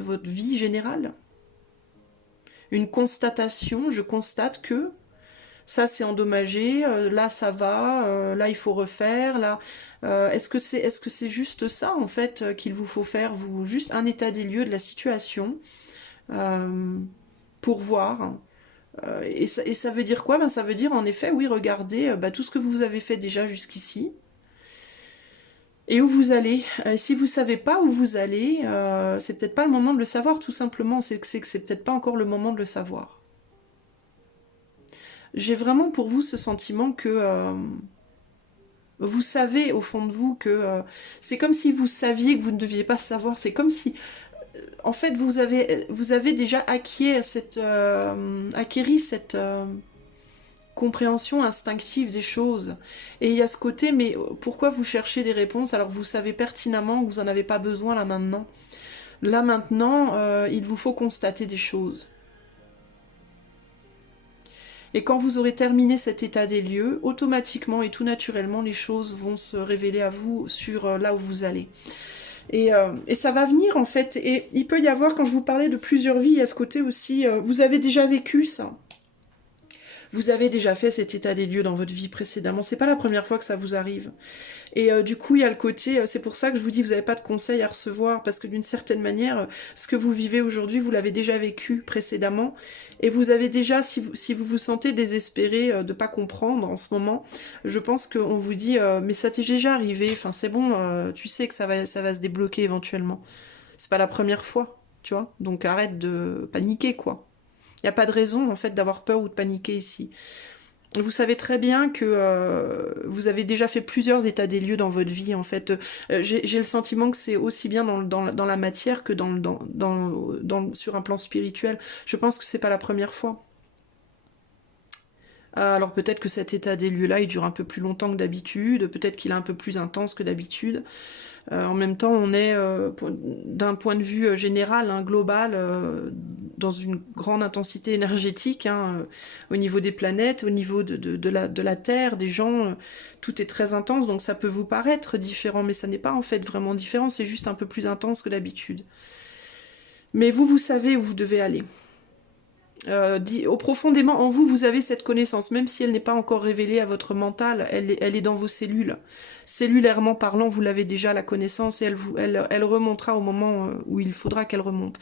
votre vie générale. Une constatation, je constate que ça c'est endommagé, là ça va, là il faut refaire, là est-ce que c'est juste ça en fait qu'il vous faut faire, vous juste un état des lieux de la situation pour voir. Et ça veut dire quoi? Ben, ça veut dire en effet, oui, regardez tout ce que vous avez fait déjà jusqu'ici et où vous allez. Si vous savez pas où vous allez, c'est peut-être pas le moment de le savoir, tout simplement, c'est que c'est peut-être pas encore le moment de le savoir. J'ai vraiment pour vous ce sentiment que vous savez au fond de vous que c'est comme si vous saviez que vous ne deviez pas savoir. C'est comme si, en fait, vous avez déjà acquis cette compréhension instinctive des choses. Et il y a ce côté, mais pourquoi vous cherchez des réponses alors que vous savez pertinemment que vous n'en avez pas besoin là maintenant? Là maintenant, il vous faut constater des choses. Et quand vous aurez terminé cet état des lieux, automatiquement et tout naturellement, les choses vont se révéler à vous sur là où vous allez. Et ça va venir en fait. Et il peut y avoir, quand je vous parlais de plusieurs vies, à ce côté aussi, vous avez déjà vécu ça. Vous avez déjà fait cet état des lieux dans votre vie précédemment. C'est pas la première fois que ça vous arrive. Et du coup, il y a le côté, c'est pour ça que je vous dis, vous n'avez pas de conseils à recevoir, parce que d'une certaine manière, ce que vous vivez aujourd'hui, vous l'avez déjà vécu précédemment, et vous avez déjà, si vous vous sentez désespéré de ne pas comprendre en ce moment, je pense qu'on vous dit, mais ça t'est déjà arrivé, enfin c'est bon, tu sais que ça va se débloquer éventuellement. C'est pas la première fois, tu vois, donc arrête de paniquer, quoi. Il n'y a pas de raison, en fait, d'avoir peur ou de paniquer ici. Vous savez très bien que vous avez déjà fait plusieurs états des lieux dans votre vie, en fait. J'ai le sentiment que c'est aussi bien dans la matière que sur un plan spirituel. Je pense que c'est pas la première fois. Alors peut-être que cet état des lieux-là, il dure un peu plus longtemps que d'habitude, peut-être qu'il est un peu plus intense que d'habitude. En même temps, on est, d'un point de vue général, hein, global, dans une grande intensité énergétique, hein, au niveau des planètes, au niveau de la Terre, des gens, tout est très intense, donc ça peut vous paraître différent, mais ça n'est pas en fait vraiment différent, c'est juste un peu plus intense que d'habitude. Mais vous savez où vous devez aller. Au profondément en vous, vous avez cette connaissance, même si elle n'est pas encore révélée à votre mental, elle est dans vos cellules. Cellulairement parlant, vous l'avez déjà, la connaissance, et elle remontera au moment où il faudra qu'elle remonte.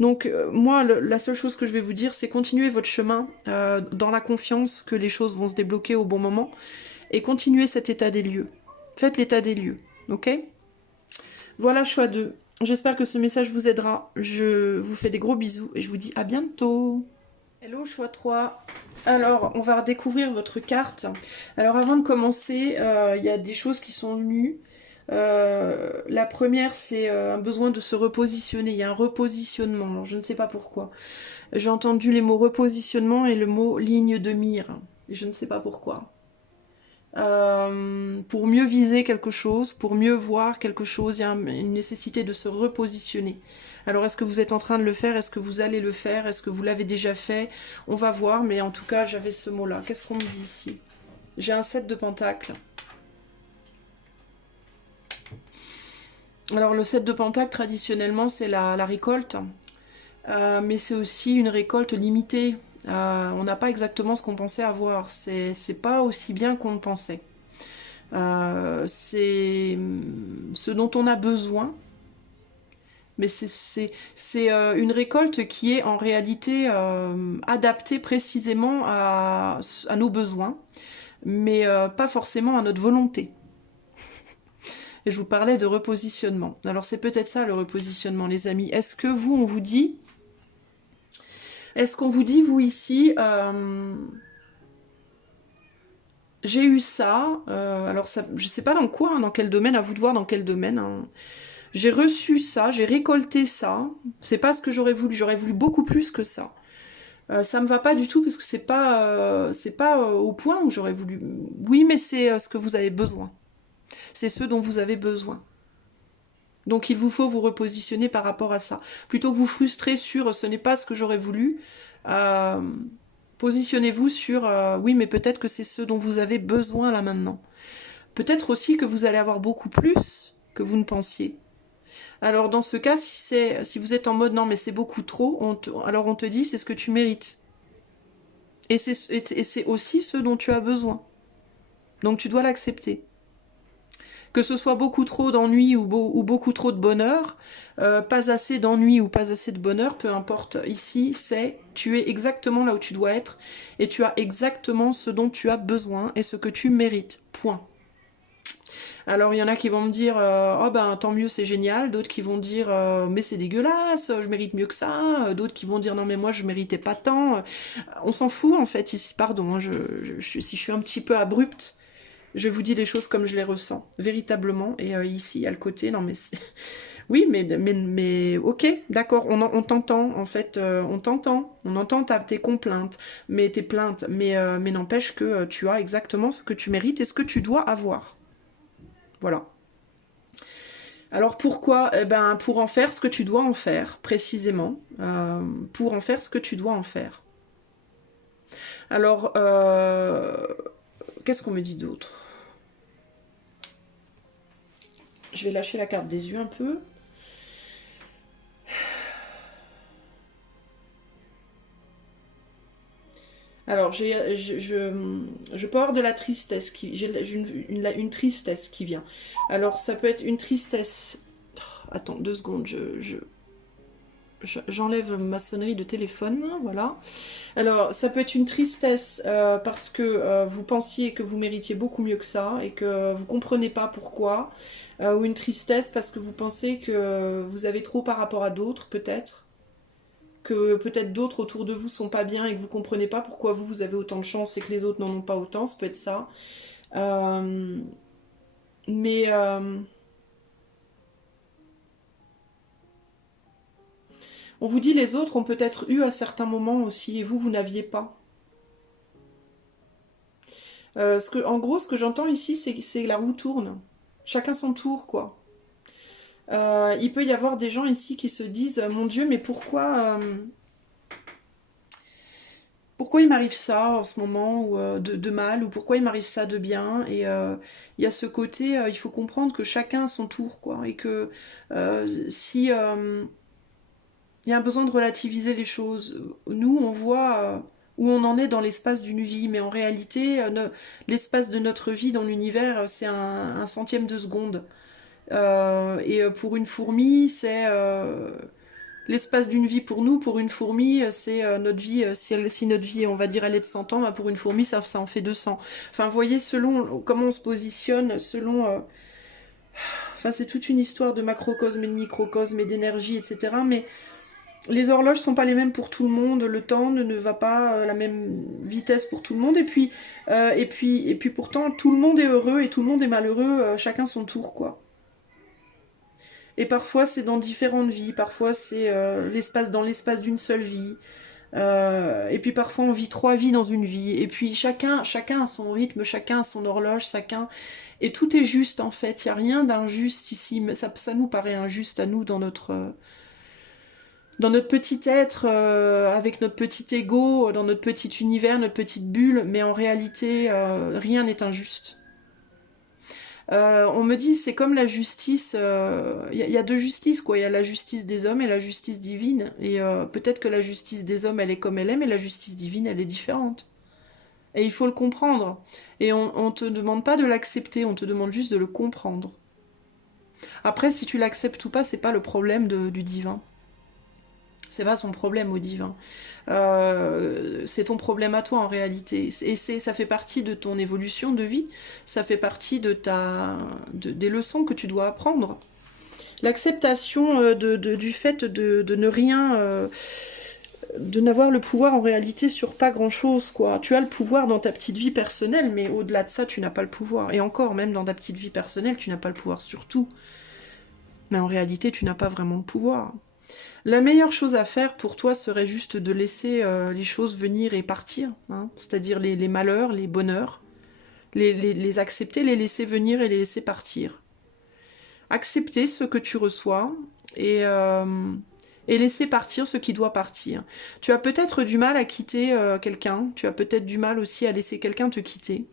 Donc moi, la seule chose que je vais vous dire, c'est continuer votre chemin dans la confiance que les choses vont se débloquer au bon moment, et continuer cet état des lieux. Faites l'état des lieux, ok? Voilà, choix 2. J'espère que ce message vous aidera. Je vous fais des gros bisous, et je vous dis à bientôt. Hello, choix 3. Alors, on va redécouvrir votre carte. Alors, avant de commencer, il y a des choses qui sont venues. La première, c'est un besoin de se repositionner. Il y a un repositionnement. Alors, je ne sais pas pourquoi. J'ai entendu les mots repositionnement et le mot ligne de mire. Et je ne sais pas pourquoi. Pour mieux viser quelque chose, pour mieux voir quelque chose, il y a une nécessité de se repositionner. Alors est-ce que vous êtes en train de le faire? Est-ce que vous allez le faire? Est-ce que vous l'avez déjà fait? On va voir, mais en tout cas j'avais ce mot-là. Qu'est-ce qu'on me dit ici? J'ai un 7 de pentacles. Alors le 7 de pentacles, traditionnellement, c'est la récolte. Mais c'est aussi une récolte limitée. On n'a pas exactement ce qu'on pensait avoir. C'est pas aussi bien qu'on le pensait. C'est ce dont on a besoin. Mais c'est une récolte qui est en réalité adaptée précisément à nos besoins, mais pas forcément à notre volonté. Et je vous parlais de repositionnement. Alors c'est peut-être ça le repositionnement, les amis. Est-ce que vous, on vous dit... Est-ce qu'on vous dit, vous ici, j'ai eu ça, alors ça, je ne sais pas dans quoi, hein, dans quel domaine, à vous de voir dans quel domaine, hein. J'ai reçu ça, j'ai récolté ça, c'est pas ce que j'aurais voulu beaucoup plus que ça. Ça me va pas du tout parce que c'est pas au point où j'aurais voulu. Oui, mais c'est ce que vous avez besoin. C'est ce dont vous avez besoin. Donc il vous faut vous repositionner par rapport à ça. Plutôt que vous frustrer sur ce n'est pas ce que j'aurais voulu, positionnez-vous sur oui, mais peut-être que c'est ce dont vous avez besoin là maintenant. Peut-être aussi que vous allez avoir beaucoup plus que vous ne pensiez. Alors dans ce cas, si vous êtes en mode non mais c'est beaucoup trop, alors on te dit c'est ce que tu mérites. Et c'est aussi ce dont tu as besoin. Donc tu dois l'accepter. Que ce soit beaucoup trop d'ennui ou beaucoup trop de bonheur, pas assez d'ennui ou pas assez de bonheur, peu importe, ici c'est tu es exactement là où tu dois être et tu as exactement ce dont tu as besoin et ce que tu mérites, point. Alors il y en a qui vont me dire oh ben tant mieux, c'est génial, d'autres qui vont dire mais c'est dégueulasse, je mérite mieux que ça, d'autres qui vont dire non mais moi je méritais pas tant. On s'en fout en fait ici, pardon, hein, si je suis un petit peu abrupte, je vous dis les choses comme je les ressens, véritablement, et ici il y a le côté non mais oui mais ok, d'accord, on t'entend en fait, on entend tes complaintes, tes plaintes, mais n'empêche que tu as exactement ce que tu mérites et ce que tu dois avoir. Voilà. Alors pourquoi? Eh ben pour en faire ce que tu dois en faire, précisément. Pour en faire ce que tu dois en faire. Alors, qu'est-ce qu'on me dit d'autre? Je vais lâcher la carte des yeux un peu. Alors, je peux avoir de la tristesse, j'ai une tristesse qui vient. Alors, ça peut être une tristesse... Oh, attends, 2 secondes, j'enlève ma sonnerie de téléphone, voilà. Alors, ça peut être une tristesse parce que vous pensiez que vous méritiez beaucoup mieux que ça et que vous comprenez pas pourquoi. Ou une tristesse parce que vous pensez que vous avez trop par rapport à d'autres, peut-être. Que peut-être d'autres autour de vous sont pas bien et que vous comprenez pas pourquoi vous avez autant de chance et que les autres n'en ont pas autant, ça peut être ça. Euh, mais on vous dit les autres ont peut-être eu à certains moments aussi et vous n'aviez pas. En gros, ce que j'entends ici, c'est que la roue tourne. Chacun son tour, quoi. Il peut y avoir des gens ici qui se disent mon Dieu, mais pourquoi il m'arrive ça en ce moment ou de mal, ou pourquoi il m'arrive ça de bien. Et il y a ce côté, il faut comprendre que chacun a son tour, quoi. Et que si il y a un besoin de relativiser les choses, nous on voit où on en est dans l'espace d'une vie, mais en réalité, l'espace de notre vie dans l'univers, c'est un centième de seconde. Et pour une fourmi, c'est l'espace d'une vie pour nous. Pour une fourmi, c'est notre vie. Si notre vie, on va dire, elle est de 100 ans, bah pour une fourmi, ça en fait 200. Enfin, vous voyez, selon comment on se positionne, selon... enfin, c'est toute une histoire de macrocosme et de microcosme et d'énergie, etc. Mais les horloges sont pas les mêmes pour tout le monde. Le temps ne va pas à la même vitesse pour tout le monde. Et puis pourtant, tout le monde est heureux et tout le monde est malheureux. Chacun son tour, quoi. Et parfois c'est dans différentes vies, parfois c'est dans l'espace d'une seule vie. Et puis parfois on vit 3 vies dans une vie. Et puis chacun a son rythme, chacun a son horloge, chacun... Et tout est juste en fait, il n'y a rien d'injuste ici. Mais ça nous paraît injuste à nous dans notre petit être, avec notre petit ego, dans notre petit univers, notre petite bulle. Mais en réalité, rien n'est injuste. On me dit c'est comme la justice, y a deux justices quoi, il y a la justice des hommes et la justice divine, et peut-être que la justice des hommes elle est comme elle est, mais la justice divine elle est différente. Et il faut le comprendre. Et on te demande pas de l'accepter, on te demande juste de le comprendre. Après si tu l'acceptes ou pas, c'est pas le problème du divin. C'est pas son problème au divin. C'est ton problème à toi en réalité. Et ça fait partie de ton évolution de vie. Ça fait partie des leçons que tu dois apprendre. L'acceptation du fait de ne rien... de n'avoir le pouvoir en réalité sur pas grand chose, quoi. Tu as le pouvoir dans ta petite vie personnelle, mais au-delà de ça, tu n'as pas le pouvoir. Et encore, même dans ta petite vie personnelle, tu n'as pas le pouvoir sur tout. Mais en réalité, tu n'as pas vraiment le pouvoir. La meilleure chose à faire pour toi serait juste de laisser les choses venir et partir, hein. C'est-à-dire les malheurs, les bonheurs, les accepter, les laisser venir et les laisser partir. Accepter ce que tu reçois et laisser partir ce qui doit partir. Tu as peut-être du mal à quitter quelqu'un, tu as peut-être du mal aussi à laisser quelqu'un te quitter.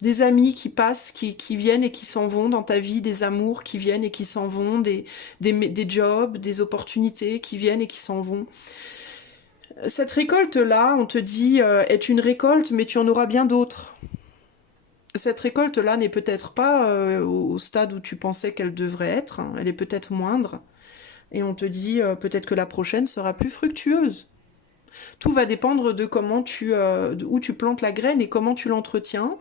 Des amis qui passent, qui viennent et qui s'en vont dans ta vie, des amours qui viennent et qui s'en vont, des jobs, des opportunités qui viennent et qui s'en vont. Cette récolte-là, on te dit, est une récolte, mais tu en auras bien d'autres. Cette récolte-là n'est peut-être pas au stade où tu pensais qu'elle devrait être, hein. Elle est peut-être moindre. Et on te dit, peut-être que la prochaine sera plus fructueuse. Tout va dépendre de où tu plantes la graine et comment tu l'entretiens.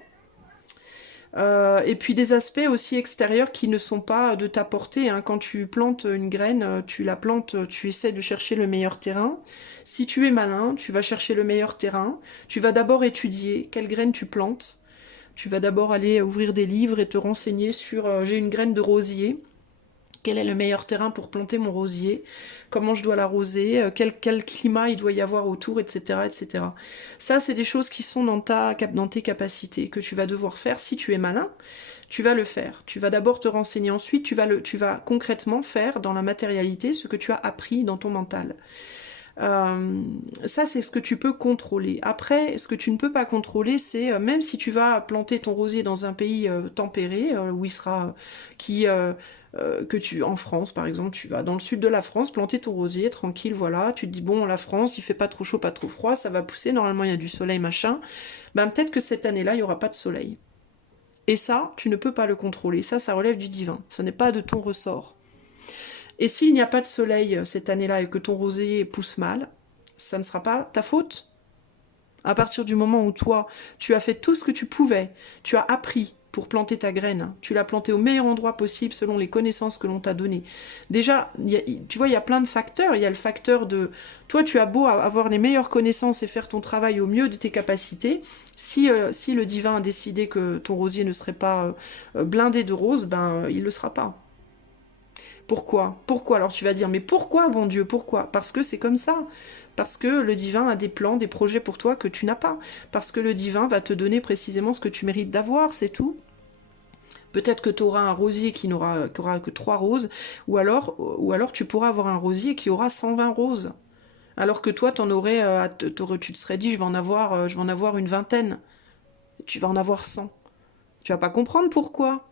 Et puis des aspects aussi extérieurs qui ne sont pas de ta portée, hein. Quand tu plantes une graine, tu la plantes, tu essaies de chercher le meilleur terrain. Si tu es malin, tu vas chercher le meilleur terrain. Tu vas d'abord étudier quelle graine tu plantes. Tu vas d'abord aller ouvrir des livres et te renseigner sur j'ai une graine de rosier. Quel est le meilleur terrain pour planter mon rosier? Comment je dois l'arroser? Quel climat il doit y avoir autour, etc. etc. Ça, c'est des choses qui sont dans tes capacités, que tu vas devoir faire. Si tu es malin, tu vas le faire. Tu vas d'abord te renseigner, ensuite tu vas concrètement faire dans la matérialité ce que tu as appris dans ton mental. Ça, c'est ce que tu peux contrôler. Après, ce que tu ne peux pas contrôler, c'est même si tu vas planter ton rosier dans un pays tempéré, où il sera, en France, par exemple, tu vas dans le sud de la France planter ton rosier, tranquille, voilà. Tu te dis, bon, la France, il fait pas trop chaud, pas trop froid, ça va pousser, normalement, il y a du soleil, machin. Ben, peut-être que cette année-là, il n'y aura pas de soleil. Et ça, tu ne peux pas le contrôler. Ça relève du divin. Ça n'est pas de ton ressort. Et s'il n'y a pas de soleil cette année-là et que ton rosier pousse mal, ça ne sera pas ta faute. À partir du moment où toi, tu as fait tout ce que tu pouvais, tu as appris pour planter ta graine, tu l'as plantée au meilleur endroit possible selon les connaissances que l'on t'a données. Déjà, tu vois, il y a plein de facteurs. Il y a le facteur de... Toi, tu as beau avoir les meilleures connaissances et faire ton travail au mieux de tes capacités. Si le divin a décidé que ton rosier ne serait pas blindé de roses, ben, il ne le sera pas. Pourquoi? Pourquoi? Alors tu vas dire, mais pourquoi, bon Dieu, pourquoi? Parce que c'est comme ça. Parce que le divin a des plans, des projets pour toi que tu n'as pas. Parce que le divin va te donner précisément ce que tu mérites d'avoir, c'est tout. Peut-être que tu auras un rosier qui n'aura que 3 roses, ou alors tu pourras avoir un rosier qui aura 120 roses. Alors que toi, tu te serais dit, je vais en avoir une vingtaine. Tu vas en avoir 100. Tu vas pas comprendre pourquoi.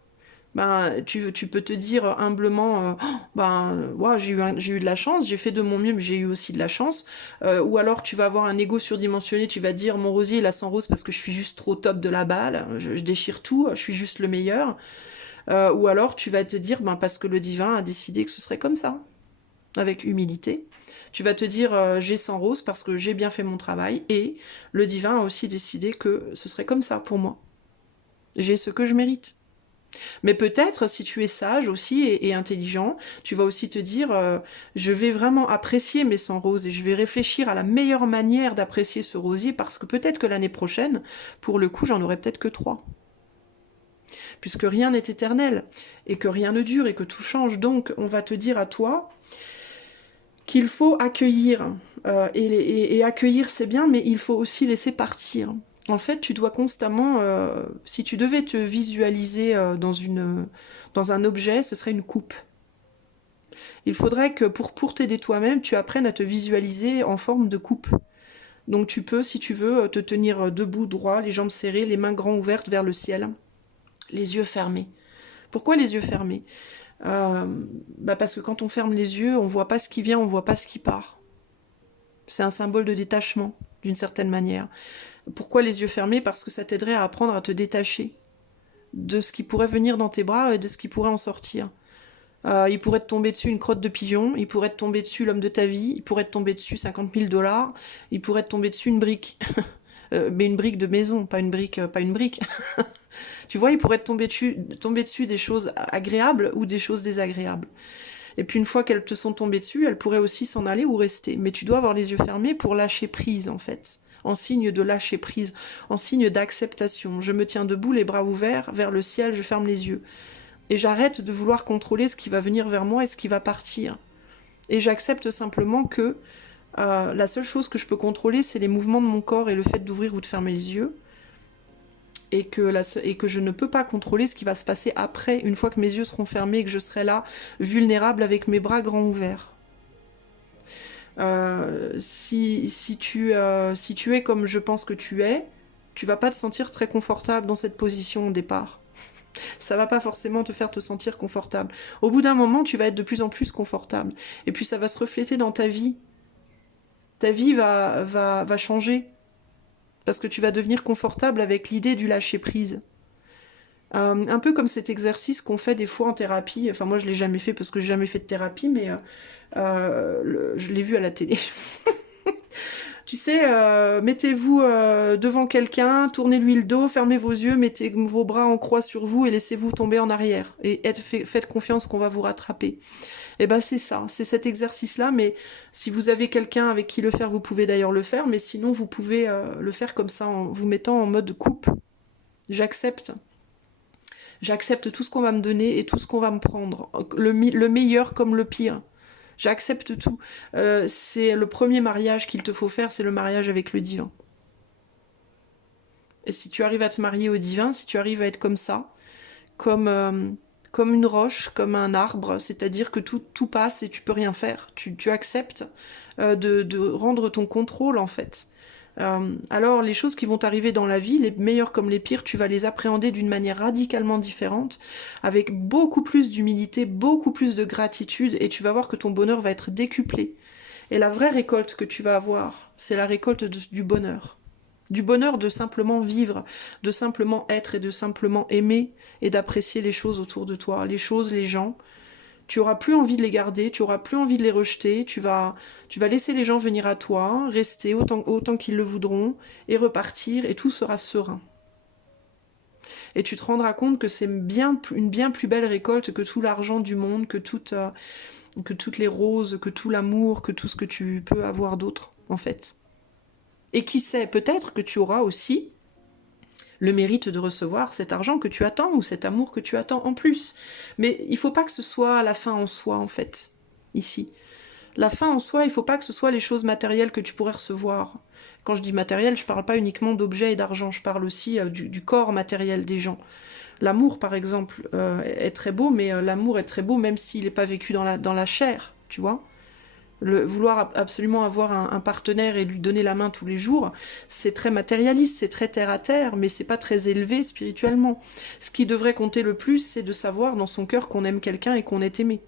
Ben, tu peux te dire humblement, ouais, j'ai eu de la chance, j'ai fait de mon mieux, mais j'ai eu aussi de la chance. Ou alors tu vas avoir un ego surdimensionné, tu vas dire, mon rosier, il a 100 roses parce que je suis juste trop top de la balle, je déchire tout, je suis juste le meilleur. Ou alors tu vas te dire, ben, parce que le divin a décidé que ce serait comme ça, avec humilité. Tu vas te dire, j'ai 100 roses parce que j'ai bien fait mon travail, et le divin a aussi décidé que ce serait comme ça pour moi. J'ai ce que je mérite. Mais peut-être, si tu es sage aussi et intelligent, tu vas aussi te dire, je vais vraiment apprécier mes 100 roses et je vais réfléchir à la meilleure manière d'apprécier ce rosier parce que peut-être que l'année prochaine, pour le coup, j'en aurai peut-être que 3. Puisque rien n'est éternel et que rien ne dure et que tout change. Donc, on va te dire à toi qu'il faut accueillir. Et accueillir, c'est bien, mais il faut aussi laisser partir. En fait, tu dois constamment, si tu devais te visualiser dans un objet, ce serait une coupe. Il faudrait que pour t'aider toi-même, tu apprennes à te visualiser en forme de coupe. Donc tu peux, si tu veux, te tenir debout, droit, les jambes serrées, les mains grands ouvertes vers le ciel, les yeux fermés. Pourquoi les yeux fermés? Parce que quand on ferme les yeux, on voit pas ce qui vient, on voit pas ce qui part. C'est un symbole de détachement, d'une certaine manière. Pourquoi les yeux fermés? Parce que ça t'aiderait à apprendre à te détacher de ce qui pourrait venir dans tes bras et de ce qui pourrait en sortir. Il pourrait te tomber dessus une crotte de pigeon, il pourrait te tomber dessus l'homme de ta vie, il pourrait te tomber dessus 50 000 $, il pourrait te tomber dessus une brique. Mais une brique de maison, pas une brique. Tu vois, il pourrait te tomber dessus des choses agréables ou des choses désagréables. Et puis une fois qu'elles te sont tombées dessus, elles pourraient aussi s'en aller ou rester. Mais tu dois avoir les yeux fermés pour lâcher prise, en fait. En signe de lâcher prise, en signe d'acceptation. Je me tiens debout, les bras ouverts, vers le ciel, je ferme les yeux. Et j'arrête de vouloir contrôler ce qui va venir vers moi et ce qui va partir. Et j'accepte simplement que la seule chose que je peux contrôler, c'est les mouvements de mon corps et le fait d'ouvrir ou de fermer les yeux. Et que je ne peux pas contrôler ce qui va se passer après, une fois que mes yeux seront fermés et que je serai là, vulnérable, avec mes bras grands ouverts. Si tu es comme je pense que tu es, tu vas pas te sentir très confortable dans cette position au départ. Ça va pas forcément te faire te sentir confortable. Au bout d'un moment, tu vas être de plus en plus confortable. Et puis ça va se refléter dans ta vie. Ta vie va changer. Parce que tu vas devenir confortable avec l'idée du lâcher-prise. Un peu comme cet exercice qu'on fait des fois en thérapie. Enfin, moi, je l'ai jamais fait parce que j'ai jamais fait de thérapie, mais je l'ai vu à la télé. Tu sais, mettez-vous devant quelqu'un, tournez-lui le dos, fermez vos yeux, mettez vos bras en croix sur vous et laissez-vous tomber en arrière. Et faites confiance qu'on va vous rattraper. Et ben c'est ça, c'est cet exercice-là, mais si vous avez quelqu'un avec qui le faire, vous pouvez d'ailleurs le faire, mais sinon vous pouvez le faire comme ça, en vous mettant en mode coupe. J'accepte. J'accepte tout ce qu'on va me donner et tout ce qu'on va me prendre. Le meilleur comme le pire. J'accepte tout. C'est le premier mariage qu'il te faut faire, c'est le mariage avec le divin. Et si tu arrives à te marier au divin, si tu arrives à être comme ça, comme comme une roche, comme un arbre, c'est-à-dire que tout passe et tu peux rien faire. Tu acceptes de rendre ton contrôle en fait. Alors les choses qui vont t'arriver dans la vie, les meilleures comme les pires, tu vas les appréhender d'une manière radicalement différente, avec beaucoup plus d'humilité, beaucoup plus de gratitude, et tu vas voir que ton bonheur va être décuplé. Et la vraie récolte que tu vas avoir, c'est la récolte du bonheur. Du bonheur de simplement vivre, de simplement être et de simplement aimer et d'apprécier les choses autour de toi, les choses, les gens. Tu auras plus envie de les garder, tu auras plus envie de les rejeter, tu vas laisser les gens venir à toi, rester autant qu'ils le voudront, et repartir, et tout sera serein. Et tu te rendras compte que c'est une bien plus belle récolte que tout l'argent du monde, que toutes les roses, que tout l'amour, que tout ce que tu peux avoir d'autre, en fait. Et qui sait, peut-être que tu auras aussi le mérite de recevoir cet argent que tu attends ou cet amour que tu attends en plus. Mais il ne faut pas que ce soit la fin en soi, en fait, ici. La fin en soi, il ne faut pas que ce soit les choses matérielles que tu pourrais recevoir. Quand je dis matériel, je ne parle pas uniquement d'objets et d'argent, je parle aussi du corps matériel des gens. L'amour, par exemple, est très beau, mais l'amour est très beau même s'il n'est pas vécu dans la chair, tu vois. Vouloir absolument avoir un partenaire et lui donner la main tous les jours, c'est très matérialiste, c'est très terre à terre, mais c'est pas très élevé spirituellement. Ce qui devrait compter le plus, c'est de savoir dans son cœur qu'on aime quelqu'un et qu'on est aimé.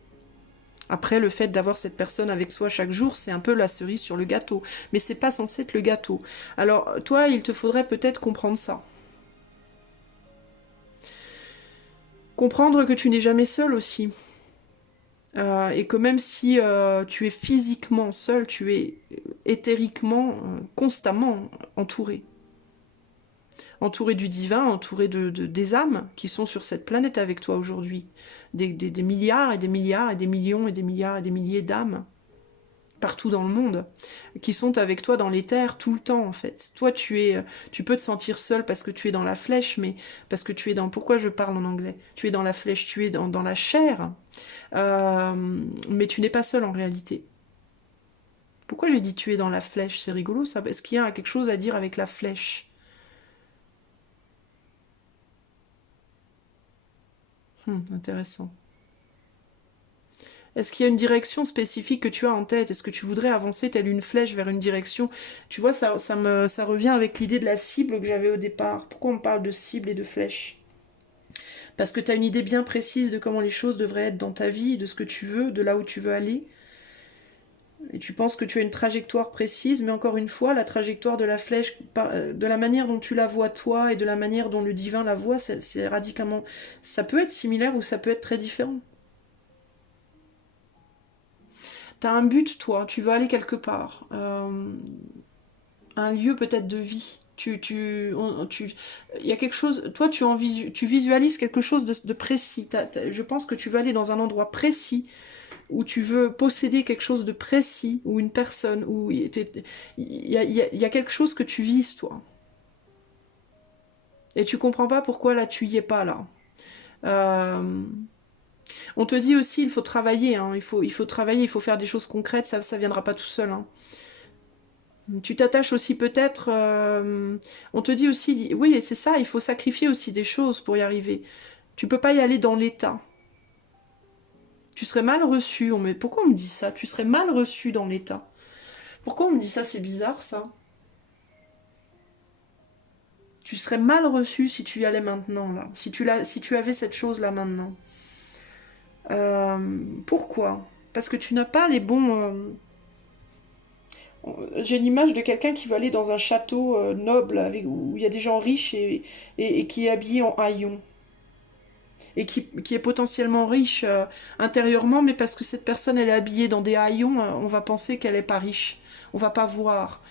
Après, le fait d'avoir cette personne avec soi chaque jour, c'est un peu la cerise sur le gâteau, mais c'est pas censé être le gâteau. Alors, toi, il te faudrait peut-être comprendre ça. Comprendre que tu n'es jamais seul aussi. Et que même si tu es physiquement seul, tu es éthériquement, constamment entouré. Entouré du divin, entouré des âmes qui sont sur cette planète avec toi aujourd'hui. Des milliards et des milliards et des millions et des milliards et des milliers d'âmes partout dans le monde, qui sont avec toi dans l'éther tout le temps en fait. Toi tu peux te sentir seul parce que tu es dans la flèche, mais parce que tu es dans... Pourquoi je parle en anglais? Tu es dans la flèche, tu es dans la chair, mais tu n'es pas seul en réalité. Pourquoi j'ai dit tu es dans la flèche? C'est rigolo ça. Est-ce qu'il y a quelque chose à dire avec la flèche? Intéressant. Est-ce qu'il y a une direction spécifique que tu as en tête? Est-ce que tu voudrais avancer telle une flèche vers une direction? Tu vois, ça revient avec l'idée de la cible que j'avais au départ. Pourquoi on parle de cible et de flèche? Parce que tu as une idée bien précise de comment les choses devraient être dans ta vie, de ce que tu veux, de là où tu veux aller. Et tu penses que tu as une trajectoire précise, mais encore une fois, la trajectoire de la flèche, de la manière dont tu la vois toi et de la manière dont le divin la voit, c'est radicalement... Ça peut être similaire ou ça peut être très différent. T'as un but, toi, tu veux aller quelque part. Un lieu peut-être de vie. Il y a quelque chose, toi tu visualises quelque chose de précis. Je pense que tu veux aller dans un endroit précis, où tu veux posséder quelque chose de précis, ou une personne, où il y a quelque chose que tu vises, toi. Et tu comprends pas pourquoi là tu y es pas, là. On te dit aussi, il faut travailler, hein, il faut travailler, il faut faire des choses concrètes, ça viendra pas tout seul, hein. Tu t'attaches aussi peut-être... on te dit aussi... Oui, c'est ça, il faut sacrifier aussi des choses pour y arriver. Tu peux pas y aller dans l'état. Tu serais mal reçu. Pourquoi on me dit ça? Tu serais mal reçu dans l'état. Pourquoi on me dit ça? C'est bizarre, ça. Tu serais mal reçu si tu y allais maintenant, là. Si tu avais cette chose-là maintenant. Pourquoi? Parce que tu n'as pas les bons... J'ai l'image de quelqu'un qui veut aller dans un château noble où il y a des gens riches et qui est habillé en haillons. Et qui est potentiellement riche intérieurement, mais parce que cette personne elle est habillée dans des haillons, on va penser qu'elle n'est pas riche. On va pas voir.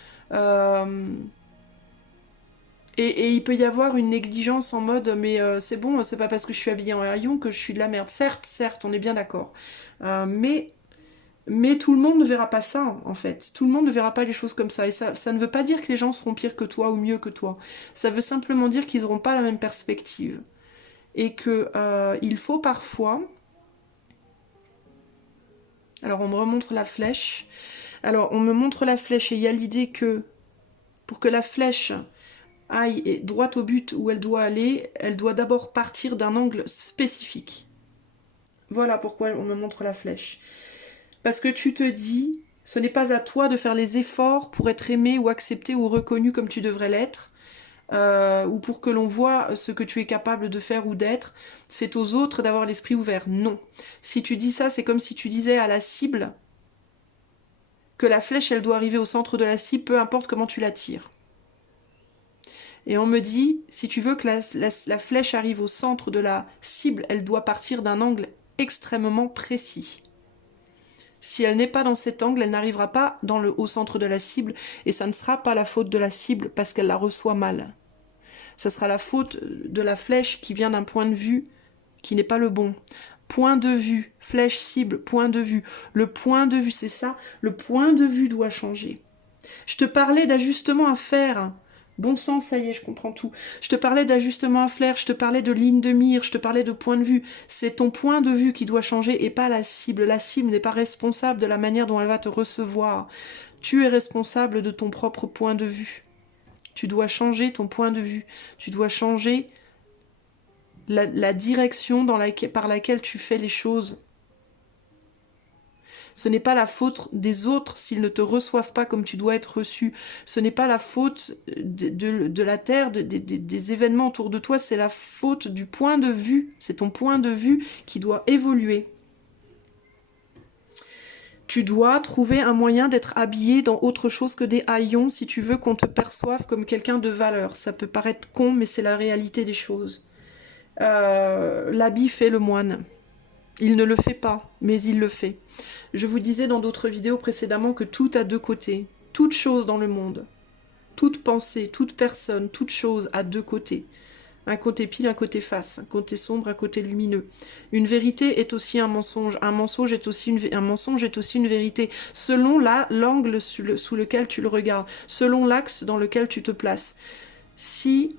Et il peut y avoir une négligence en mode mais c'est bon, c'est pas parce que je suis habillée en haillons que je suis de la merde. Certes, on est bien d'accord. Mais tout le monde ne verra pas ça, en fait. Tout le monde ne verra pas les choses comme ça. Et ça ne veut pas dire que les gens seront pires que toi ou mieux que toi. Ça veut simplement dire qu'ils n'auront pas la même perspective. Et que il faut parfois... Alors, on me remontre la flèche. Alors, on me montre la flèche et il y a l'idée que pour que la flèche aille droit au but où elle doit aller, elle doit d'abord partir d'un angle spécifique. Voilà pourquoi on me montre la flèche. Parce que tu te dis, ce n'est pas à toi de faire les efforts pour être aimé ou accepté ou reconnu comme tu devrais l'être, ou pour que l'on voit ce que tu es capable de faire ou d'être. C'est aux autres d'avoir l'esprit ouvert. Non. Si tu dis ça, c'est comme si tu disais à la cible que la flèche, elle doit arriver au centre de la cible, peu importe comment tu la tires. Et on me dit, si tu veux que la flèche arrive au centre de la cible, elle doit partir d'un angle extrêmement précis. Si elle n'est pas dans cet angle, elle n'arrivera pas au centre de la cible, et ça ne sera pas la faute de la cible parce qu'elle la reçoit mal. Ça sera la faute de la flèche qui vient d'un point de vue qui n'est pas le bon. Point de vue, flèche, cible, point de vue. Le point de vue, c'est ça, le point de vue doit changer. Je te parlais d'ajustement à faire. Bon sang, ça y est, je comprends tout. Je te parlais d'ajustement à faire, je te parlais de ligne de mire, je te parlais de point de vue. C'est ton point de vue qui doit changer et pas la cible. La cible n'est pas responsable de la manière dont elle va te recevoir. Tu es responsable de ton propre point de vue. Tu dois changer ton point de vue. Tu dois changer la direction par laquelle tu fais les choses. Ce n'est pas la faute des autres s'ils ne te reçoivent pas comme tu dois être reçu. Ce n'est pas la faute de la terre, des événements autour de toi, c'est la faute du point de vue. C'est ton point de vue qui doit évoluer. Tu dois trouver un moyen d'être habillé dans autre chose que des haillons si tu veux qu'on te perçoive comme quelqu'un de valeur. Ça peut paraître con, mais c'est la réalité des choses. L'habit fait le moine. Il ne le fait pas, mais il le fait. Je vous disais dans d'autres vidéos précédemment que tout a deux côtés. Toute chose dans le monde, toute pensée, toute personne, toute chose a deux côtés. Un côté pile, un côté face, un côté sombre, un côté lumineux. Une vérité est aussi un mensonge est aussi un mensonge est aussi une vérité, selon l'angle sous lequel tu le regardes, selon l'axe dans lequel tu te places. Si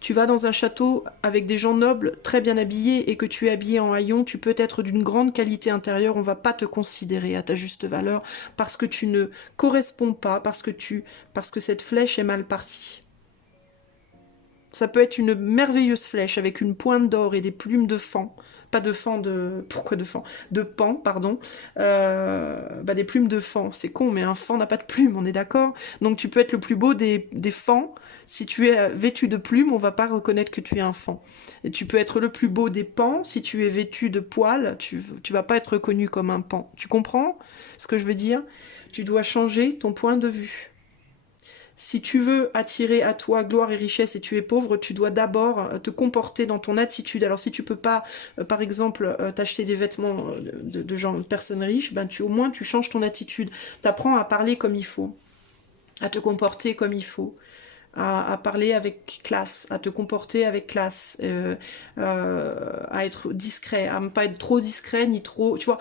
tu vas dans un château avec des gens nobles, très bien habillés, et que tu es habillé en haillons, tu peux être d'une grande qualité intérieure, on ne va pas te considérer à ta juste valeur, parce que tu ne corresponds pas, parce que cette flèche est mal partie. Ça peut être une merveilleuse flèche avec une pointe d'or et des plumes de faon. Pas de faon de... Pourquoi de faon? De paon, pardon. Des plumes de faon. C'est con, mais un faon n'a pas de plumes, on est d'accord? Donc tu peux être le plus beau des fans. Si tu es vêtu de plumes, on va pas reconnaître que tu es un faon. Et tu peux être le plus beau des pans. Si tu es vêtu de poils, tu vas pas être reconnu comme un pan. Tu comprends ce que je veux dire? Tu dois changer ton point de vue. Si tu veux attirer à toi gloire et richesse et tu es pauvre, tu dois d'abord te comporter dans ton attitude. Alors si tu peux pas, par exemple, t'acheter des vêtements de personnes riches, au moins tu changes ton attitude. T'apprends à parler comme il faut, à te comporter comme il faut, à parler avec classe, à te comporter avec classe, à être discret, à ne pas être trop discret ni trop... Tu vois,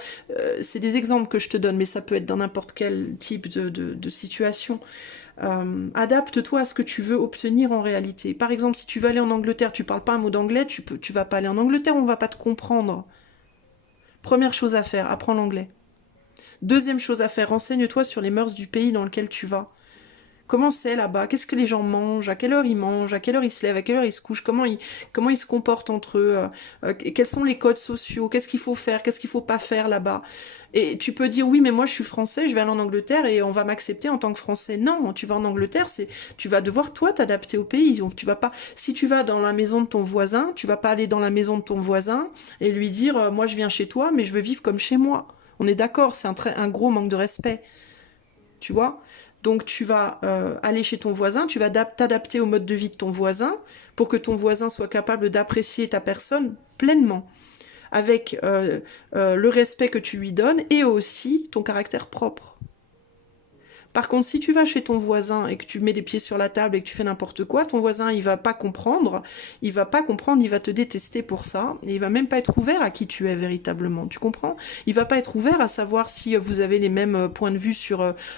c'est des exemples que je te donne, mais ça peut être dans n'importe quel type de situation. Adapte-toi à ce que tu veux obtenir en réalité. Par exemple, si tu veux aller en Angleterre, tu parles pas un mot d'anglais, tu vas pas aller en Angleterre, on va pas te comprendre. Première chose à faire, apprends l'anglais. Deuxième chose à faire, renseigne-toi sur les mœurs du pays dans lequel tu vas. Comment c'est là-bas? Qu'est-ce que les gens mangent? À quelle heure ils mangent? À quelle heure ils se lèvent? À quelle heure ils se couchent? Comment ils se comportent entre eux? Quels sont les codes sociaux? Qu'est-ce qu'il faut faire? Qu'est-ce qu'il faut pas faire là-bas? Et tu peux dire, oui, mais moi je suis français, je vais aller en Angleterre et on va m'accepter en tant que français. Non, tu vas en Angleterre, tu vas devoir toi t'adapter au pays. Donc tu vas pas, si tu vas dans la maison de ton voisin, tu vas pas aller dans la maison de ton voisin et lui dire, moi je viens chez toi, mais je veux vivre comme chez moi. On est d'accord, c'est un gros manque de respect. Tu vois? Donc tu vas aller chez ton voisin, tu vas t'adapter au mode de vie de ton voisin pour que ton voisin soit capable d'apprécier ta personne pleinement, avec le respect que tu lui donnes et aussi ton caractère propre. Par contre, si tu vas chez ton voisin et que tu mets les pieds sur la table et que tu fais n'importe quoi, ton voisin, il va pas comprendre, il va te détester pour ça, et il va même pas être ouvert à qui tu es véritablement, tu comprends? Il va pas être ouvert à savoir si vous avez les mêmes points de vue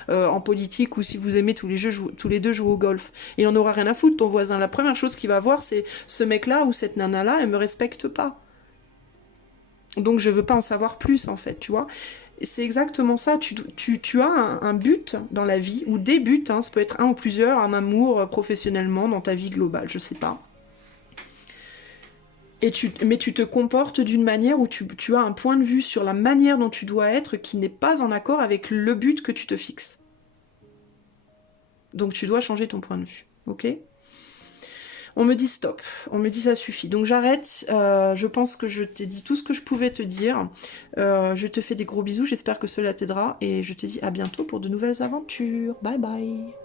en politique ou si vous aimez tous les deux jouer au golf. Il en aura rien à foutre, ton voisin. La première chose qu'il va voir, c'est ce mec-là ou cette nana-là, elle me respecte pas. Donc je veux pas en savoir plus, en fait, tu vois? C'est exactement ça, tu as un but dans la vie, ou des buts, ça peut être un ou plusieurs, un amour, professionnellement, dans ta vie globale, je sais pas. mais tu te comportes d'une manière où tu as un point de vue sur la manière dont tu dois être qui n'est pas en accord avec le but que tu te fixes. Donc tu dois changer ton point de vue, ok? On me dit stop, on me dit ça suffit. Donc j'arrête, je pense que je t'ai dit tout ce que je pouvais te dire. Je te fais des gros bisous, j'espère que cela t'aidera. Et je te dis à bientôt pour de nouvelles aventures. Bye bye!